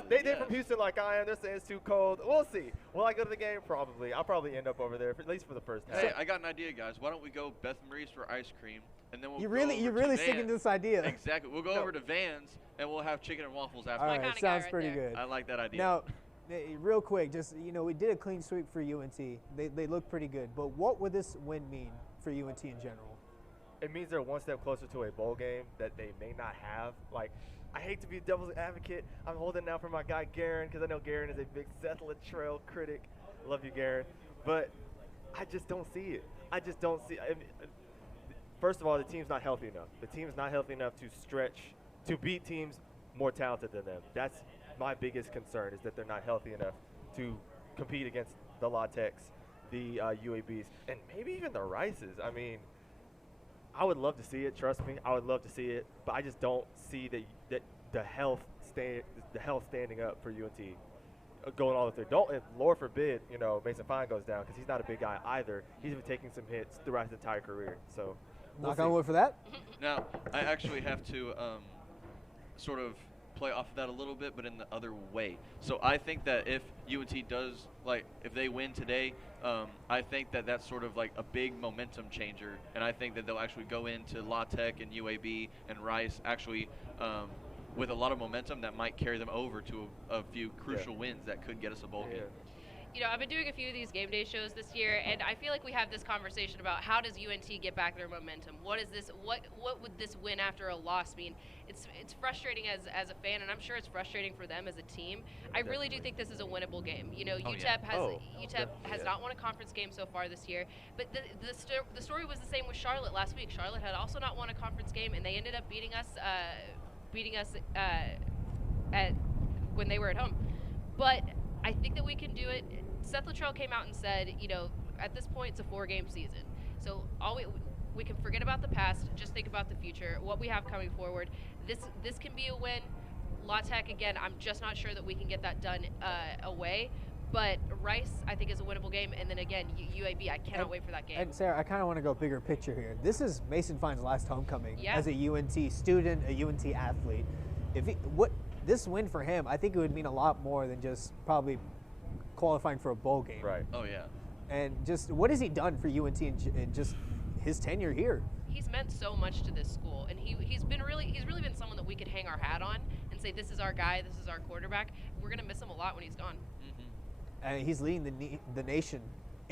they're from Houston like I am. They're saying it's too cold. We'll see. Will I go to the game? Probably. I'll probably end up over there, at least for the first half. Hey, I got an idea, guys. Why don't we go Beth Marie's for ice cream, and then we'll you're go really sticking to this idea. Exactly. We'll go over to Vans, and we'll have chicken and waffles after. All right, sounds pretty good. I like that idea. Now, real quick, just, you know, we did a clean sweep for UNT. They look pretty good. But what would this win mean for UNT in general? It means they're one step closer to a bowl game that they may not have. Like, I hate to be devil's advocate. I'm holding out for my guy Garen, because I know Garen is a big Seth Luttrell critic. Love you, Garen. But I just don't see it. I just don't see it. I mean, first of all, the team's not healthy enough. The team's not healthy enough to beat teams more talented than them. That's my biggest concern, is that they're not healthy enough to compete against the La Techs, the UABs, and maybe even the Rices. I mean, I would love to see it. Trust me, I would love to see it. But I just don't see that the health standing up for UNT. Going all the way through. If Lord forbid, you know, Mason Fine goes down, because he's not a big guy either. He's been taking some hits throughout his entire career. So, knock on wood for that. Now, I actually have to sort of play off of that a little bit, but in the other way. So I think that if UNT does, like, if they win today, I think that that's sort of like a big momentum changer, and I think that they'll actually go into La Tech and UAB and Rice actually with a lot of momentum that might carry them over to a few crucial wins that could get us a bowl game. You know, I've been doing a few of these game day shows this year, and I feel like we have this conversation about how does UNT get back their momentum? What is this? What would this win after a loss mean? It's frustrating as a fan, and I'm sure it's frustrating for them as a team. I really do think this is a winnable game. You know, UTEP has not won a conference game so far this year, but the story was the same with Charlotte last week. Charlotte had also not won a conference game, and they ended up beating us when they were at home. But I think that we can do it. Seth Luttrell came out and said, you know, at this point it's a 4-game season. So we can forget about the past, just think about the future, what we have coming forward. This can be a win. La Tech, again, I'm just not sure that we can get that done away. But Rice, I think, is a winnable game. And then again, UAB, I cannot wait for that game. And Sarah, I kind of want to go bigger picture here. This is Mason Fine's last homecoming as a UNT student, a UNT athlete. This win for him, I think it would mean a lot more than just probably qualifying for a bowl game. Right. Oh, yeah. And just what has he done for UNT in just his tenure here? He's meant so much to this school, and he's really been someone that we could hang our hat on and say, this is our guy, this is our quarterback. We're going to miss him a lot when he's gone. And he's leading the nation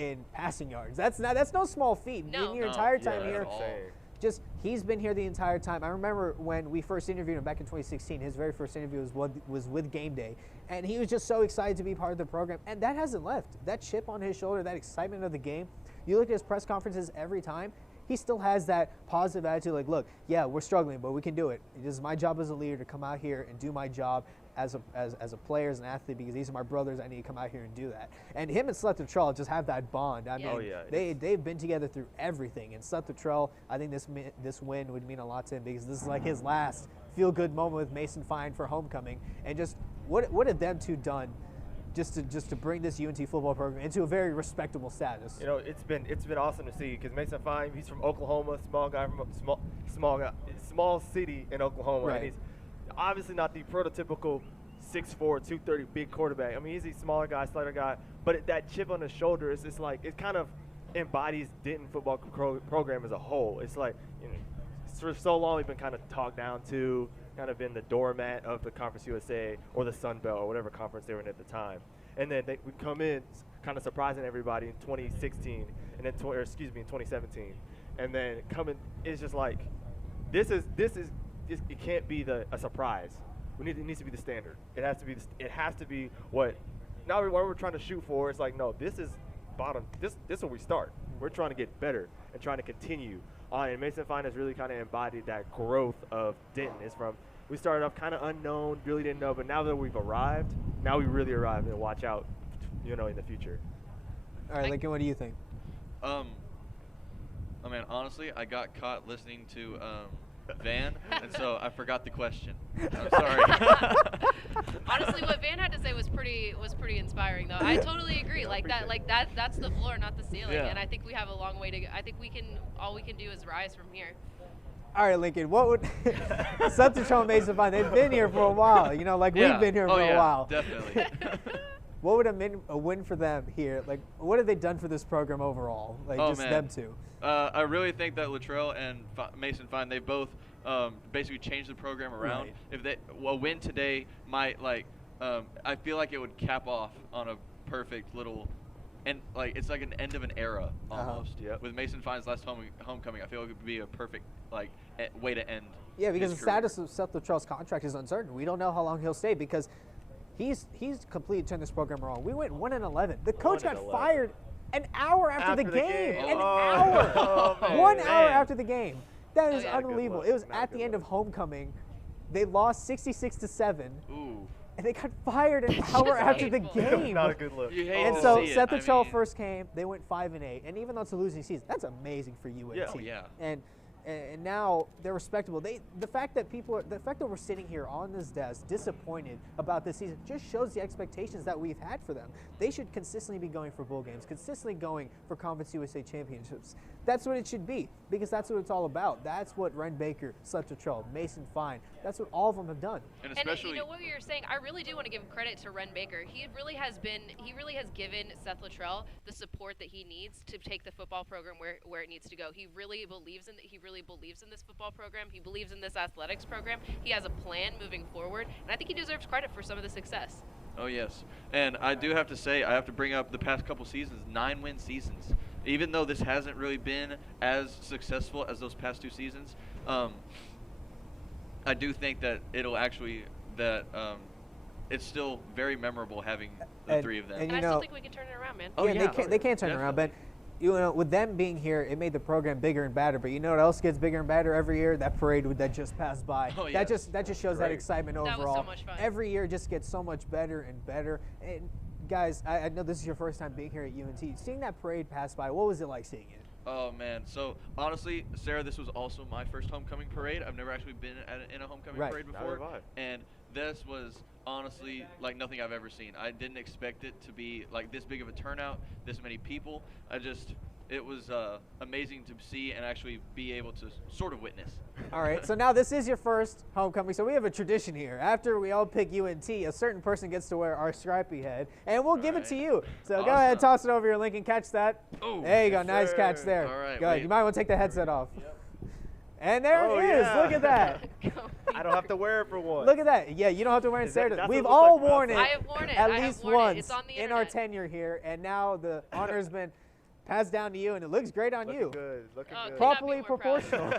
in passing yards. That's no small feat. No. In your entire Yeah, time that's here, insane. just he's been here the entire time. I remember when we first interviewed him back in 2016. His very first interview was with Game Day, and he was just so excited to be part of the program, and that hasn't left. That chip on his shoulder, that excitement of the game. You look at his press conferences every time. He still has that positive attitude, like, look, yeah, we're struggling, but we can do it. It is my job as a leader to come out here and do my job as a player, as an athlete, because these are my brothers. I need to come out here and do that. And him and Seth Luttrell just have that bond. I mean, they've been together through everything. And Seth Luttrell, I think this win would mean a lot to him, because this is like his last feel-good moment with Mason Fine for homecoming. And just what have them two done just to bring this UNT football program into a very respectable status? You know, it's been awesome to see, because Mason Fine, he's from Oklahoma, small guy from small city in Oklahoma, Right. and he's obviously not the prototypical 6'4", 230 big quarterback. I mean, he's a smaller guy, slighter guy, but that chip on his shoulder is just like, it kind of embodies Denton football program as a whole. It's like, you know, for so long we've been kind of talked down to, kind of been the doormat of the Conference USA or the Sun Belt or whatever conference they were in at the time. And then we come in kind of surprising everybody in 2016 and then in 2017. And then it's just like, this is it can't be a surprise. It needs to be the standard. It has to be what we're trying to shoot for. It's like, no, this is bottom. This is where we start. We're trying to get better and trying to continue on. And Mason Fine has really kind of embodied that growth of Denton. It's from, we started off kind of unknown, really didn't know, but now that we've arrived, now we really arrived, and watch out, you know, in the future. All right, Lincoln, what do you think? I mean, honestly, I got caught listening to Van, and so I forgot the question. I'm sorry. Honestly, what Van had to say was pretty inspiring, though. I totally agree. That's the floor, not the ceiling. Yeah. And I think we have a long way to go. I think all we can do is rise from here. All right, Lincoln, what would Seth Luttrell and Mason Fine, they've been here for a while, you know, like we've been here for a while. Definitely. What would a win for them here? Like, what have they done for this program overall? Like, them two. I really think that Luttrell and Mason Fine, they both basically changed the program around. Right. If a win today might I feel like it would cap off on a perfect little, and like it's like an end of an era almost. Yep. With Mason Fine's last homecoming, I feel like it would be a perfect way to end. Yeah, because the his career. status of Seth Luttrell's contract is uncertain. We don't know how long he'll stay, because he's completely turned this program around. We went 1-11. The coach got fired an hour after the game. An hour. Oh, 1 hour after the game. That is yeah. unbelievable. It was at the end of homecoming. They lost 66-7. Ooh. And they got fired an hour after the game. Not a good look. You hate And to so see Seth it. Luttrell first came. They went 5-8. And even though it's a losing season, that's amazing for UNT. Yeah. Oh, yeah. And now they're respectable. The fact that we're sitting here on this desk disappointed about this season just shows the expectations that we've had for them. They should consistently be going for bowl games, consistently going for Conference USA championships. That's what it should be, because that's what it's all about. That's what Ren Baker, Seth Luttrell, Mason Fine, that's what all of them have done. And And especially you know what you're saying, I really do want to give credit to Ren Baker. He really has given Seth Luttrell the support that he needs to take the football program where it needs to go. He really believes in this football program. He believes in this athletics program. He has a plan moving forward, and I think he deserves credit for some of the success. Oh, yes. And I do have to say, I have to bring up the past couple seasons, 9-win seasons. Even though this hasn't really been as successful as those past 2 seasons, I do think that it's still very memorable having the 3 of them. And And I still think we can turn it around, man. Oh, yeah, they can't turn it around, but you know, with them being here, it made the program bigger and badder. But you know what else gets bigger and badder every year? That parade that just passed by. Oh, that yes. just shows that excitement overall. That was so much fun. Every year just gets so much better and better. And guys, I know this is your first time being here at UNT. Seeing that parade pass by, what was it like seeing it? Oh, man. So, honestly, Sarah, this was also my first homecoming parade. I've never actually been in a homecoming parade before. Neither have I. And this was honestly like nothing I've ever seen. I didn't expect it to be like this big of a turnout, this many people. It was amazing to see and actually be able to sort of witness. All right, so now this is your first homecoming, so we have a tradition here. After we all pick UNT, a certain person gets to wear our stripy head, and we'll give it to you. So go ahead, toss it over your Lincoln, catch that. Oh, there you go, nice catch there. All right, go ahead. You might want to take the headset off. And there it is. Yeah. Look at that. I don't have to wear it for once. Look at that. Yeah, you don't have to wear it. That's what We've it all looks like worn it. I have worn it. At I have least worn it. once It's on the in our internet. tenure here, and now the honor has been Pass down to you, and it looks great on you. Good. Looking good. Properly proportional.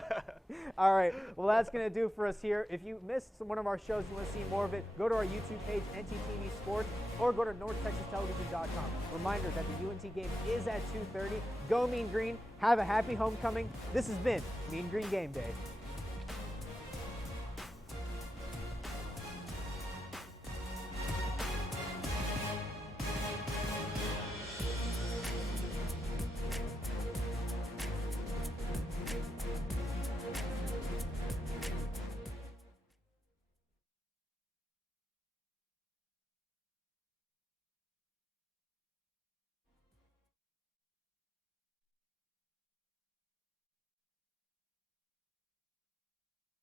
All right. Well, that's going to do for us here. If you missed one of our shows, you want to see more of it, go to our YouTube page, ntTV Sports, or go to NorthTexasTelevision.com. Reminder that the UNT game is at 2:30. Go Mean Green. Have a happy homecoming. This has been Mean Green Game Day.